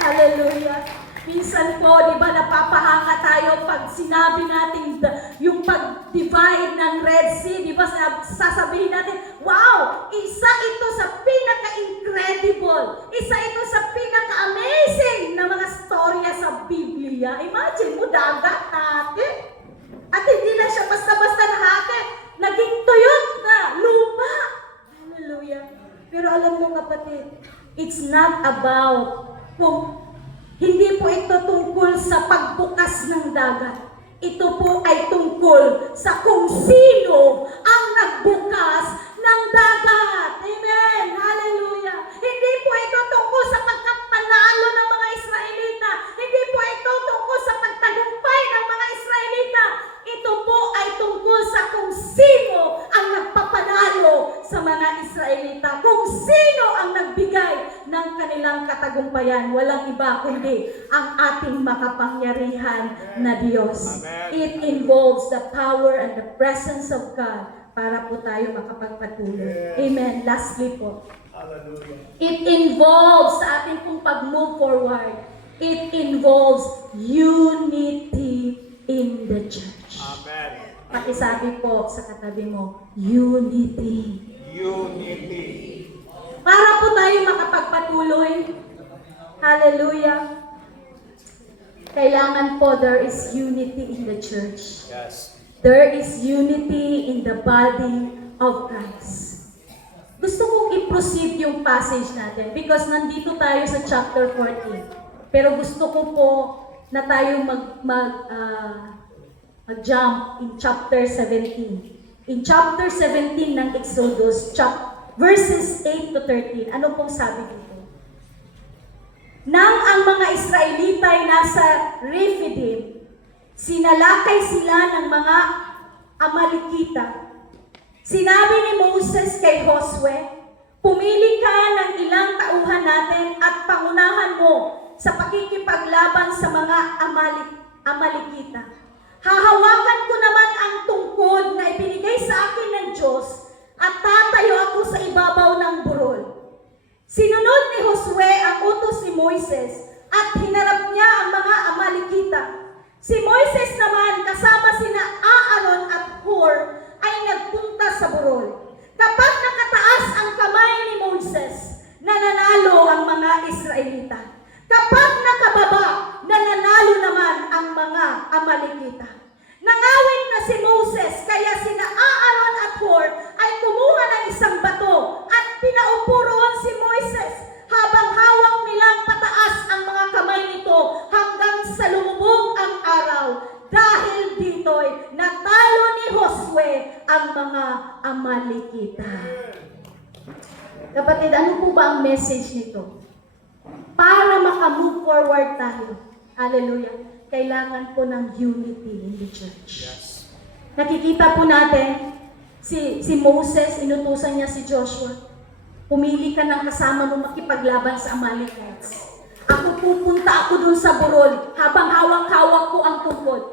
Hallelujah. Minsan po, di ba, napapahanga tayo pag sinabi natin yung pag-divide ng Red Sea, di ba, sasabihin natin, wow, isa ito sa pinaka-incredible, isa ito sa pinaka-amazing na mga Hallelujah. Imagine mo, dagat natin. At hindi na siya basta-basta nahati. Naging tuyot na lupa. Hallelujah. Pero alam mo kapatid, it's not about kung hindi po ito tungkol sa pagbukas ng dagat. Ito po ay tungkol sa kung sino ang nagbukas ng dagat. Amen. Hallelujah. Hindi po ito tungkol sa pagkapanalo ng mga Israelita. Hindi po ito tungkol sa pagtagumpay ng mga Israelita. Ito po ay tungkol sa kung sino ang nagpapanalo sa mga Israelita. Kung sino ang nagbigay ng kanilang katagumpayan. Walang iba kundi ang ating makapangyarihan na Diyos. Amen. It involves the power and the presence of God para po tayo makapagpatuloy. Yes. Amen. Lastly po, Hallelujah. it involves sa ating pong pag-move forward. It involves unity in the church. Amen. Pakisabi po sa katabi mo, unity. Unity. Para po tayo makapagpatuloy. Hallelujah. Kailangan po there is unity in the church. Yes. There is unity in the body of Christ. Gusto kong i-proceed yung passage natin because nandito tayo sa chapter 14. Pero gusto ko po na tayo mag-jump in chapter 17. In chapter 17 ng Exodus, verses 8 to 13, ano pong sabi dito? Nang ang mga Israelita ay nasa Rephidim, sinalakay sila ng mga Amalekita. Sinabi ni Moses kay Josue, pumili ka ng ilang tauhan natin at pangunahan mo sa pakikipaglaban sa mga Amalekita. Hahawakan ko naman ang tungkod na ibinigay sa akin ng Diyos at tatayo ako sa ibabaw ng burol. Sinunod ni Josue ang utos ni Moises at hinarap niya ang mga Amalekita. Si Moises naman kasama sina Aaron at Hur ay nagpunta sa burol. Kapag nakataas ang kamay ni Moises, nananalo ang mga Israelita. Kapag nakababa, nananalo naman ang mga Amalekita. Nangawit na si Moses, kaya sina Aaron at Hur ay kumuha ng isang bato at pinaupo roon si Moises habang hawak nilang pataas ang mga kamay nito hanggang sa lumubog ang araw. Dahil dito'y natalo ni Josue ang mga Amalekita. Kapatid, ano po ba ang message nito? Para makamove forward tayo, hallelujah, kailangan po ng unity in the church. Yes. Nakikita po natin, si Moses, inutusan niya si Joshua, pumili ka ng kasama mo makipaglaban sa Amalekites. Ako pupunta ako dun sa burol, habang hawak-hawak ko ang tungkod.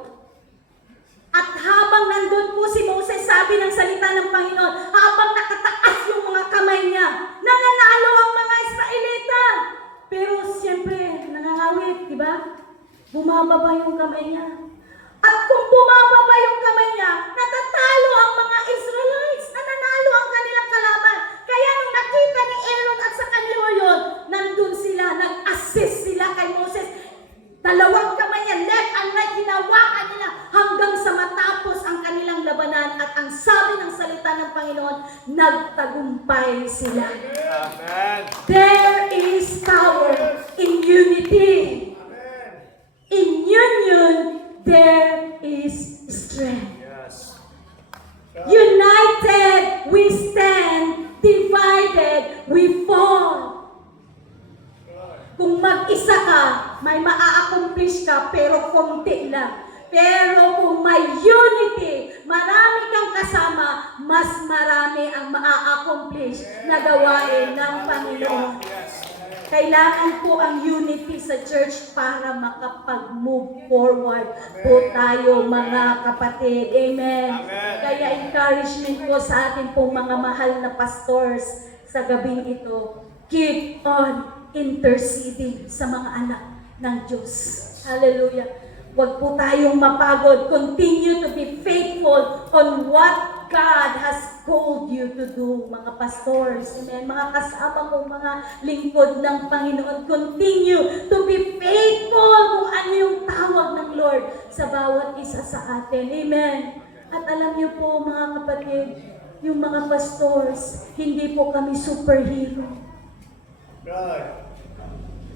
At habang nandun po si Moses, sabi ng salita ng Panginoon, habang nakataas yung mga kamay niya, nananalo ang mga Israelita. Pero siyempre, nangangawit, di ba? Bumababa yung kamay niya. At kung bumababa yung kamay niya, natatalo ang mga Israelites. Nananalo ang kanilang kalaban. Kaya nung nakita ni Aaron at sa kanila yun, nandun sila, nag-assist sila kay Moses. Dalawang kamay niya, left and right, hinawakan nila hanggang sa matapos ang kanilang labanan. At ang sabi ng salita ng Panginoon, nagtagumpay sila. Amen. There is power in unity. In union, there is strength. Yes. United, we stand. Divided, we fall. Kung mag-isa ka, may maa-accomplish ka, pero konti lang. Pero kung may unity, marami kang kasama, mas marami ang maa-accomplish na gawain ng Panginoon. Yes. Kailangan po ang unity sa church para makapag-move forward po tayo mga kapatid. Amen. Amen. Kaya encouragement po sa ating pong mga mahal na pastors sa gabing ito. Keep on interceding sa mga anak ng Diyos. Hallelujah. Huwag po tayong mapagod. Continue to be faithful on what God has called you to do, mga pastors. Amen. Mga kasama ko, mga lingkod ng Panginoon. Continue to be faithful kung ano yung tawag Lord sa bawat isa sa atin. Amen. At alam niyo po mga kapatid, yung mga pastors, hindi po kami superhero. Right.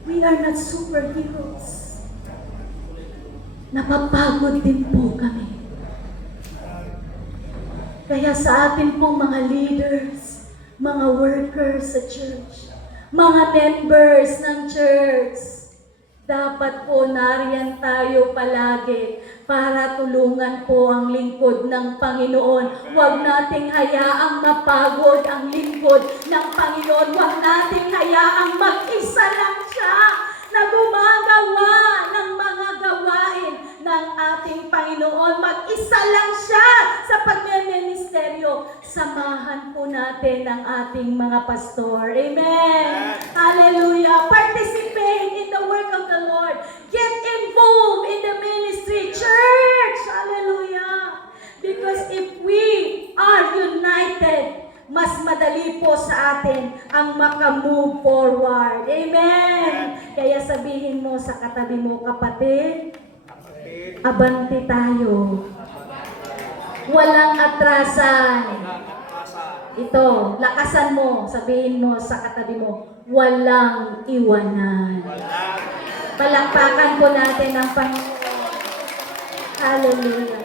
We are not superheroes. Napapagod din po kami. Kaya sa atin pong mga leaders, mga workers sa church, mga members ng church, dapat po nariyan tayo palagi para tulungan po ang lingkod ng Panginoon. Huwag nating hayaang mapagod ang lingkod ng Panginoon. Huwag nating hayaang mag-isa lang siya na gumagawa ng mga gawain ng ating Panginoon. Mag-isa lang siya sa pagmeministeryo. Samahan po natin ang ating mga pastor. Amen. Hallelujah. Participate in the work of the Lord. Get involved in the ministry. Church. Hallelujah. Because if we are united, mas madali po sa atin ang makamove forward. Amen. Kaya sabihin mo sa katabi mo, kapatid, abante tayo. Walang atrasan. Ito, lakasan mo, sabihin mo sa katabi mo, walang iwanan. Palakpakan po natin ang Panginoon. Hallelujah.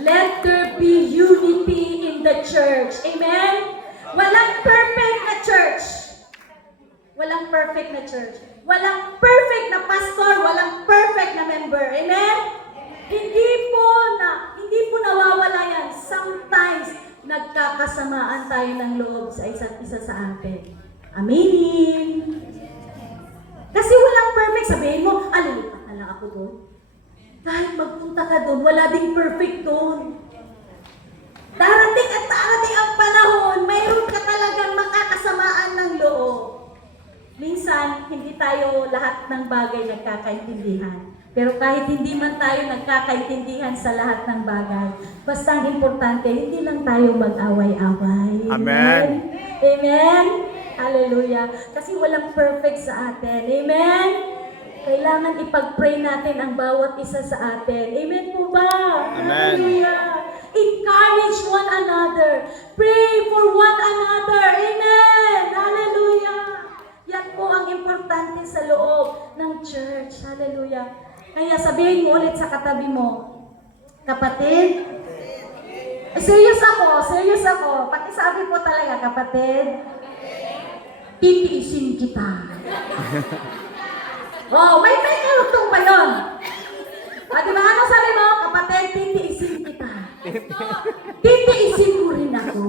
Let there be unity in the church. Amen? Walang perfect na church. Walang perfect na church. Walang perfect na pastor. Walang perfect na member. Amen? Hindi po nawawala yan. Sometimes, nagkakasamaan tayo ng loob sa isa't isa sa atin. Amen? Kasi walang perfect. Sabihin mo, alilipat na lang ako doon. Kahit magpunta ka doon, wala ding perfect doon. Darating at darating ang panahon, mayroon ka talagang makakasamaan ng loob. Minsan, hindi tayo lahat ng bagay nagkakaintindihan. Pero kahit hindi man tayo nagkakaintindihan sa lahat ng bagay, basta ang importante, hindi lang tayo mag-away-away. Amen. Amen? Hallelujah. Kasi walang perfect sa atin. Amen? Kailangan ipag-pray natin ang bawat isa sa atin. Amen po ba? Amen. Hallelujah. Encourage one another. Pray for one another. Amen. Hallelujah. Yan po ang importante sa loob ng church. Hallelujah. Kaya sabihin mo ulit sa katabi mo, kapatid, serious ako. Pakisabi po talaga, kapatid, titiisin kita. Oh, may karugtong pa yun. Di ba ano sabi mo? Kapatid, titiisin kita. Titiisin mo rin ako.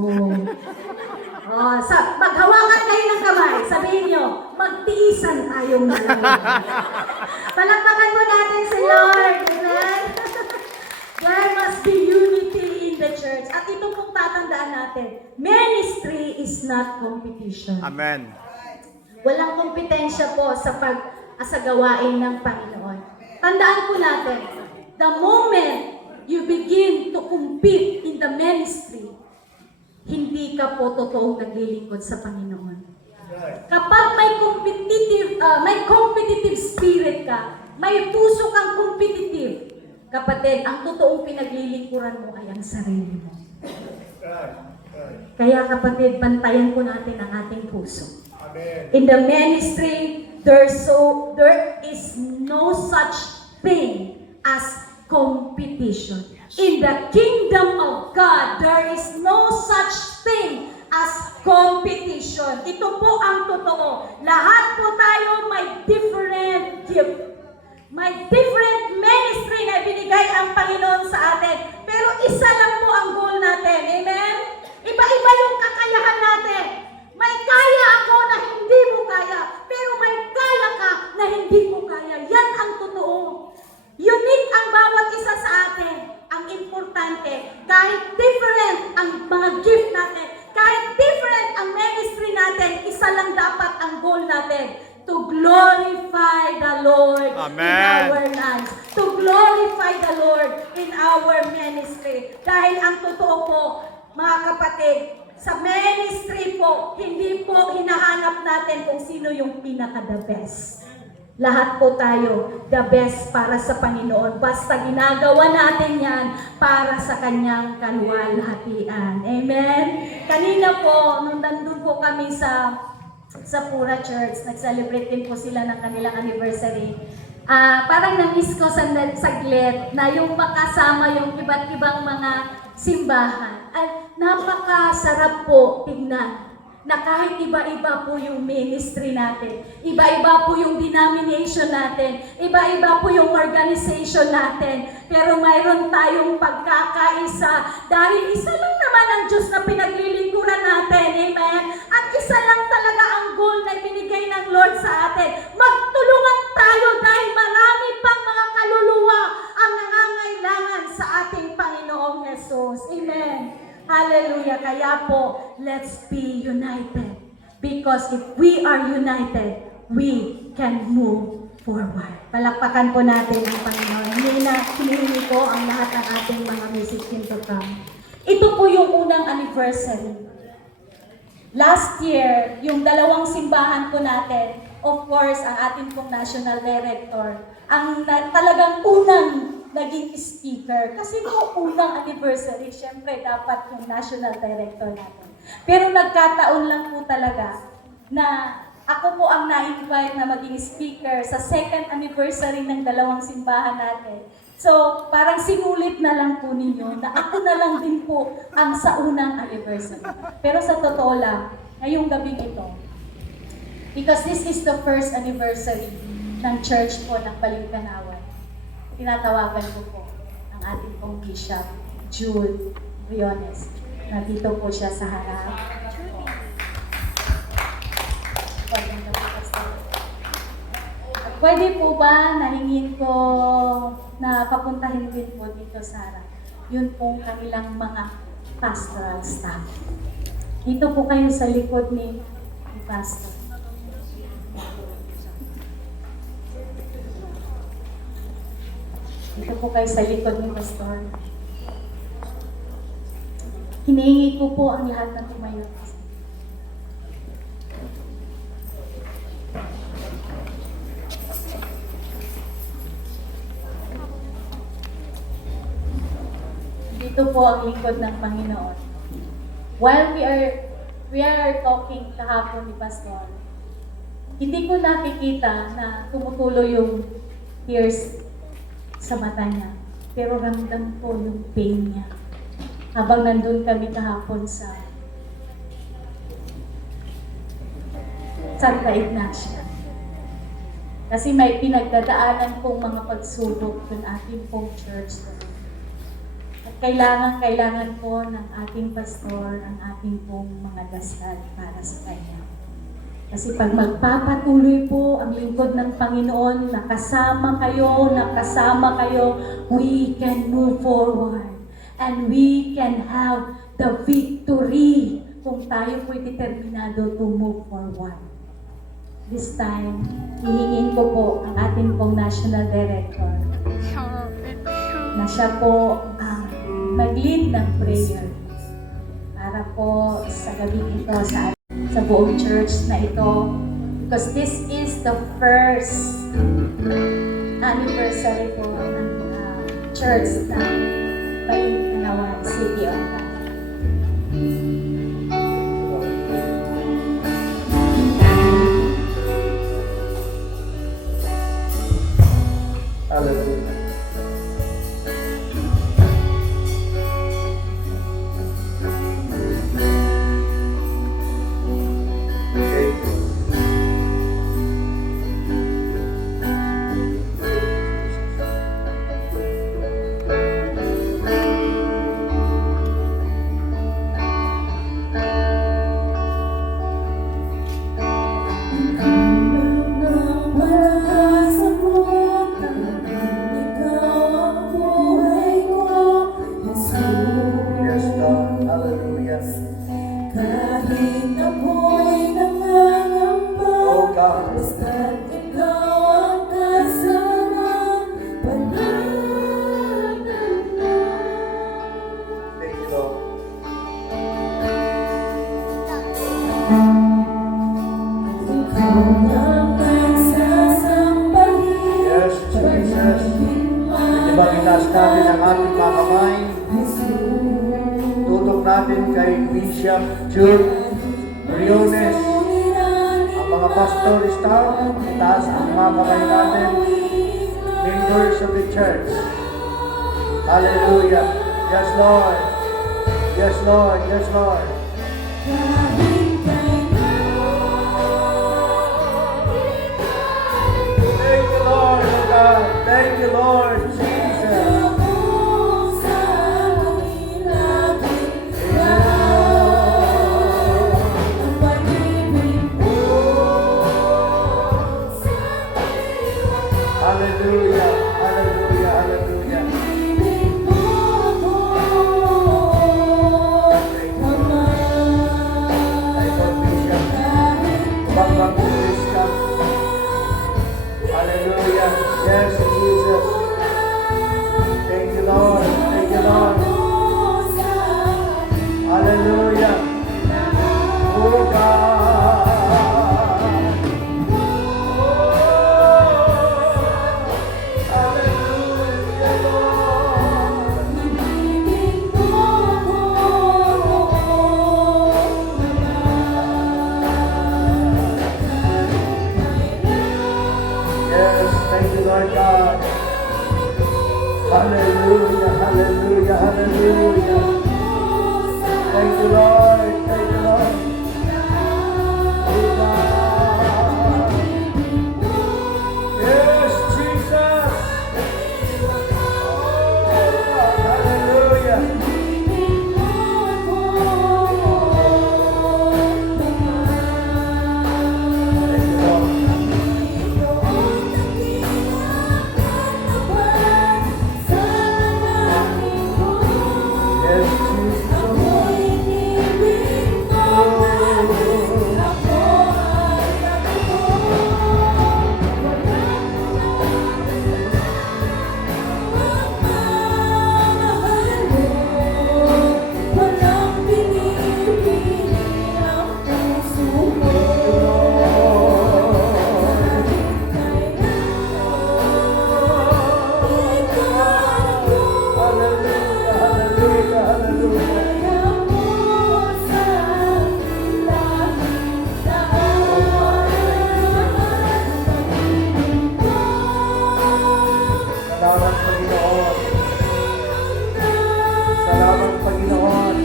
Oh, maghawakan kayo ng kamay. Sabihin nyo, magtiisan tayong dalawa. Palakpakan mo natin si Lord. Amen? There must be unity in the church. At ito pong tatandaan natin, ministry is not competition. Amen. Walang kompetensya po sa gawain ng Panginoon. Tandaan po natin, the moment you begin to compete in the ministry, hindi ka po totoong naglilingkod sa Panginoon. Kapag may competitive spirit ka, may puso kang competitive, kapatid, ang totoong pinaglilingkuran mo ay ang sarili mo. Kaya kapatid, bantayan po natin ang ating puso. In the ministry, there is no such thing as competition. In the kingdom of God, there is no such thing as competition. Ito po ang totoo. Lahat po tayo may different gift. May different ministry na binigay ang Panginoon sa atin. Pero isa lang po ang goal natin. Amen? Iba-iba yung kakayahan natin. May kaya ako na hindi mo kaya. Pero may kaya ka na hindi mo kaya. Yan ang totoo. Unique ang bawat isa sa atin. Ang importante, kahit different ang mga gift natin, kahit different ang ministry natin, isa lang dapat ang goal natin. To glorify the Lord Amen. in our lives. To glorify the Lord in our ministry. Dahil ang totoo po, mga kapatid, sa ministry po, hindi po hinahanap natin kung sino yung pinaka-the best. Lahat po tayo, the best para sa Panginoon. Basta ginagawa natin yan para sa Kanyang kaluwalhatian. Amen? Kanina po, nung nandun po kami sa Pura Church, nag-celebrate din po sila ng kanilang anniversary. Parang na-miss ko saglit na yung makasama yung iba't ibang mga simbahan. At napakasarap po tignan na kahit iba-iba po yung ministry natin, iba-iba po yung denomination natin, iba-iba po yung organization natin, pero mayroon tayong pagkakaisa dahil isa lang naman ang Diyos na pinaglilingkuran natin, amen? At isa lang talaga ang goal na ibinigay ng Lord sa atin. Magtulungan tayo dahil marami pang mga kaluluwa ang nangangailangan sa ating Panginoong Jesus. Amen. Hallelujah. Kaya po, let's be united. Because if we are united, we can move forward. Palakpakan po natin ang Panginoon. Hinihingi ko ang lahat ng ating mga music team to come. Ito po yung unang anniversary. Last year, yung dalawang simbahan po natin, of course, ang ating pong national director, ang talagang unang naging speaker. Kasi po, unang anniversary, syempre, dapat yung national director natin. Pero nagkataon lang po talaga na ako po ang na-invite na maging speaker sa second anniversary ng dalawang simbahan natin. So, parang sinulit na lang po ninyo na ako na lang din po ang sa unang anniversary. Pero sa totoo lang, ngayong gabing ito, because this is the first anniversary ng church po ng Balintanawan, tinatawagan ko po ang ating pong Bishop, Jude Briones. Nandito po siya sa harap. At pwede po ba nahingin ko na papuntahin din po dito sa harap? Yun pong kanilang mga pastoral staff. Dito po kayo sa likod ni Pastor. Dito po kayo sa likod ni Pastor. Hinihingi ko po ang lahat na tumayo. Dito po ang likod ng Panginoon. While we are talking kahapon ni Pastor, hindi ko nakikita na tumutulo yung tears sa mata niya. Pero ramdam ko yung pain niya. Habang nandun kami kahapon sa Santa Ignacia. Kasi may pinagdadaanan pong mga pagsubok ng ating pong church. At kailangan po ng ating pastor ang ating pong mga dasal para sa kanya. Kasi pag magpapatuloy po ang lingkod ng Panginoon, nakasama kayo, we can move forward. And we can have the victory kung tayo po'y determinado to move forward. This time, hihingin ko po ang ating pong National Director na siya po ang mag-lead ng prayer para po sa gabi ito sa buong church na ito, because this is the first anniversary po ng church na Balintanawan City of God. Hallelujah. Ikaw ang nagsasamba natin ang ating mga kamay. Tutok natin kay Bishop Jude Briones. Ang mga pastor staff, itaas ang mga kamay natin. Members of the church. Hallelujah. Yes, Lord. Yes, Lord. Yes, Lord. Thank you, Lord, oh God. Thank you, Lord Jesus. Hallelujah. Hallelujah. Hallelujah. Thank you, Bishop. Bang Krishna. Hallelujah. Yes, Jesus. Thank you, Lord. Thank you, Lord. Hallelujah. Oh God. Hallelujah, Lord. Yes, thank you, Lord God. Hallelujah, hallelujah, hallelujah. Thank you, Lord. Thank you, Lord. Oh God. Yes, Jesus. Oh, hallelujah. Thank you, Lord. Yes, Hallelujah, hallelujah, hallelujah. Salamat, Panginoon. Salamat, Panginoon.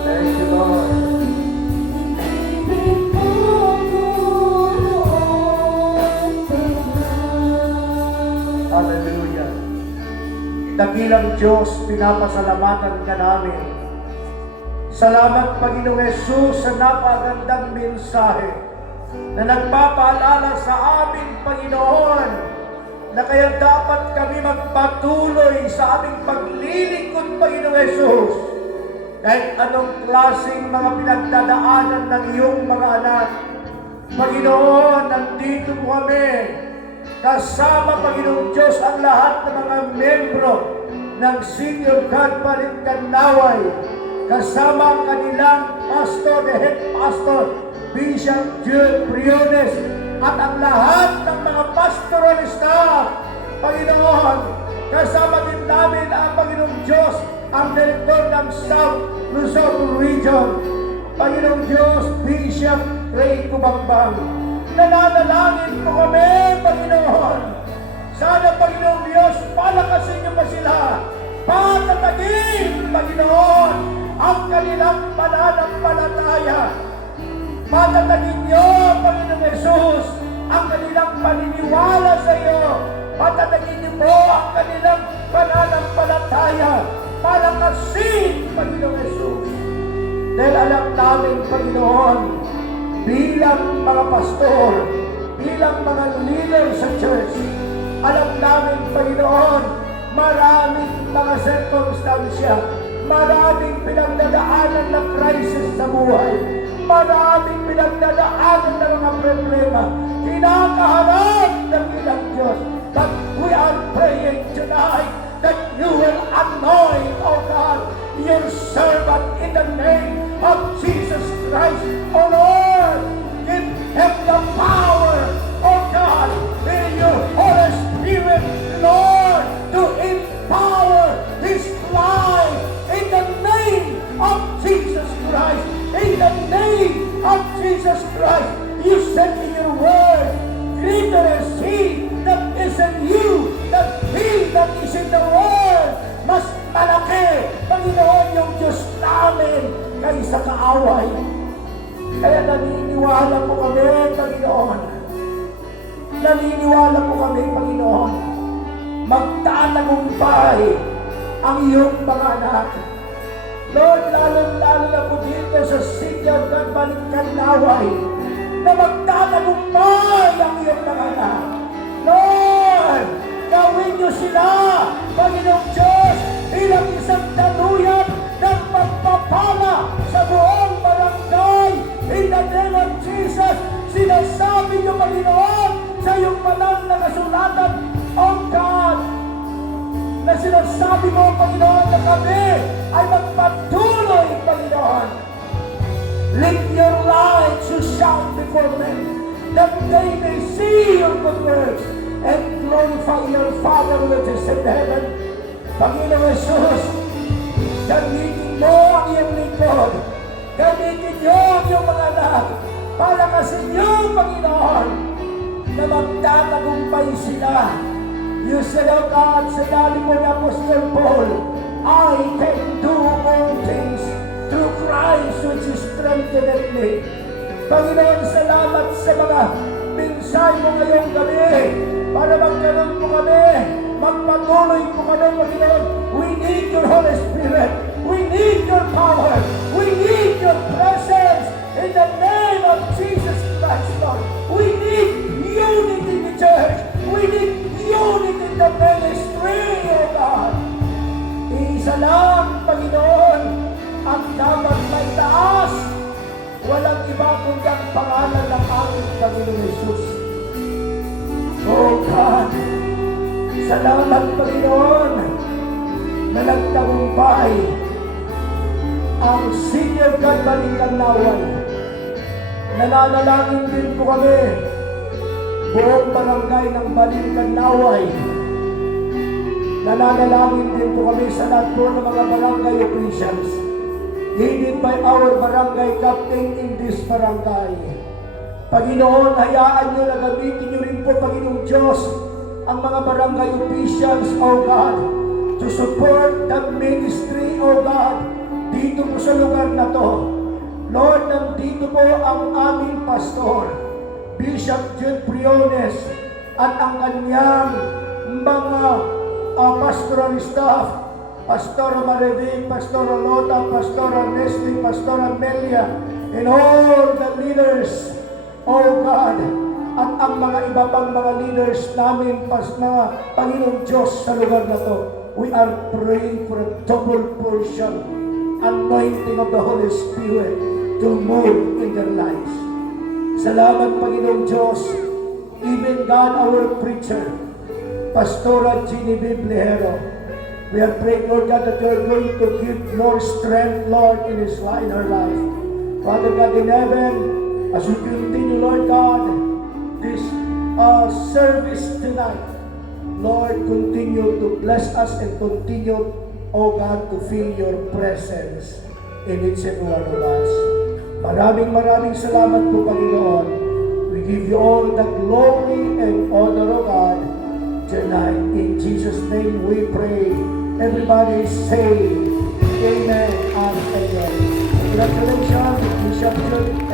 Thank you, Lord. Hallelujah. Dakilang Diyos, pinapasalamatan ka namin. Salamat, Panginoong Yesus, sa napagandang mensahe na nagpapaalala sa amin, Panginoon, na kaya dapat kami magpatuloy sa aming paglilingkod, Panginoong Yesus. Kahit anong klaseng mga pinagdadaanan ng iyong mga anak, Panginoon, nandito po kami. Kasama, Panginoong Diyos, ang lahat ng mga membro ng City of God Balintaway. Kasama ang kanilang pastor, the head pastor, Bishop Jude Briones, at ang lahat ng mga pastoral staff, Panginoon. Kasama din namin ang Panginoong Diyos, ang direktor ng South Luzon Region, Panginoong Diyos, Bishop Ray Kubangbang. Nananalangin po kami, Panginoon. Sana, Panginoong Diyos, palakasin niyo pa sila. Patatagin, Panginoon, ang kanilang pananampalataya. Patatagin niyo, Panginoong Yesus, ang kanilang paniniwala sa iyo. Patatagin niyo po ang kanilang pananampalataya. Palakasin, Panginoong Yesus. Dahil alam namin, Panginoon, bilang mga pastor, bilang mga leader sa church, alam namin, Panginoon, maraming mga circumstansya, maraming pinagdadaanan na crisis sa buhay, maraming pinagdadaanan na mga problema, kinakaharap ng ilang Diyos. But we are praying tonight that you will anoint, oh God, your kaysa kaaway. Kaya naniniwala po kami, Panginoon. Naniniwala po kami, Panginoon. Magtatagumpay ang iyong mga anak. Lord, lalo na po dito sa City of God, Balingcanaway, na magtatagumpay ang iyong mga anak. Lord, gawin niyo sila, Panginoong Diyos, bilang isang daluyan ng pagpapala sa buong barangay. In the name of Jesus, sinasabi niyo, Panginoon, sa iyong banal na kasulatan, oh God, na sinasabi mo, Panginoon, na kami ay magpatuloy, Panginoon. Let your light to shine before them, that they may see your good works and glorify your Father which is in heaven. Panginoon Jesus, gamitin mo ang iyong lingkod. Gamitin niyo ang iyong mga anak para kasi niyo, Panginoon, na magtatagumpay sila. You said, oh God, sa dali mo ni Apostle Paul, I can do all things through Christ which is strengthened me. Panginoon, salamat sa mga mensahe mo ngayong gabi para magkaroon po kami, magpatuloy po kami, Panginoon. We need your Holy Spirit. We need your power. We need your presence in the name of Jesus Christ, Lord. We need unity in the church. We need unity in the ministry, O God. Isa lang, Panginoon, ang dapat may taas. Walang iba kundi ang pangalan ng aming Panginoon Jesus. O God, salamat, Panginoon, na nagtagumpay ang City of God Balingcanaway. Nananalangin din po kami, buong barangay ng Balingcanaway. Nananalangin din po kami sa lahat po ng mga barangay officials, headed by our barangay captain in this barangay. Panginoon, hayaan niyo na gamitin niyo rin po, Panginoong Diyos, ang mga barangay officials, O God, to support the ministry, O God, dito po sa lugar na to. Lord, nandito po ang aming pastor, Bishop Jude Briones, at ang kanyang mga pastoral staff, Pastor Marivic, Pastor Lota, Pastor Nestle, Pastor Amelia, and all the leaders, O God, at ang mga iba pang mga leaders namin, mga Panginoong Diyos sa lugar na to. We are praying for a double portion anointing of the Holy Spirit to move in their lives. Salamat, Panginoong Diyos. Even God, our preacher, Pastora Ginny Biblihero, we are praying, Lord God, that you are going to give more strength, Lord, in his life, in her life. Father God in heaven, as we continue, Lord God, this service tonight, Lord, continue to bless us and continue, oh God, to feel your presence in each and one of us. Maraming salamat po, Panginoon. We give you all the glory and honor, O God, tonight. In Jesus' name we pray. Everybody say amen and amen. Congratulations, Bishop Jude.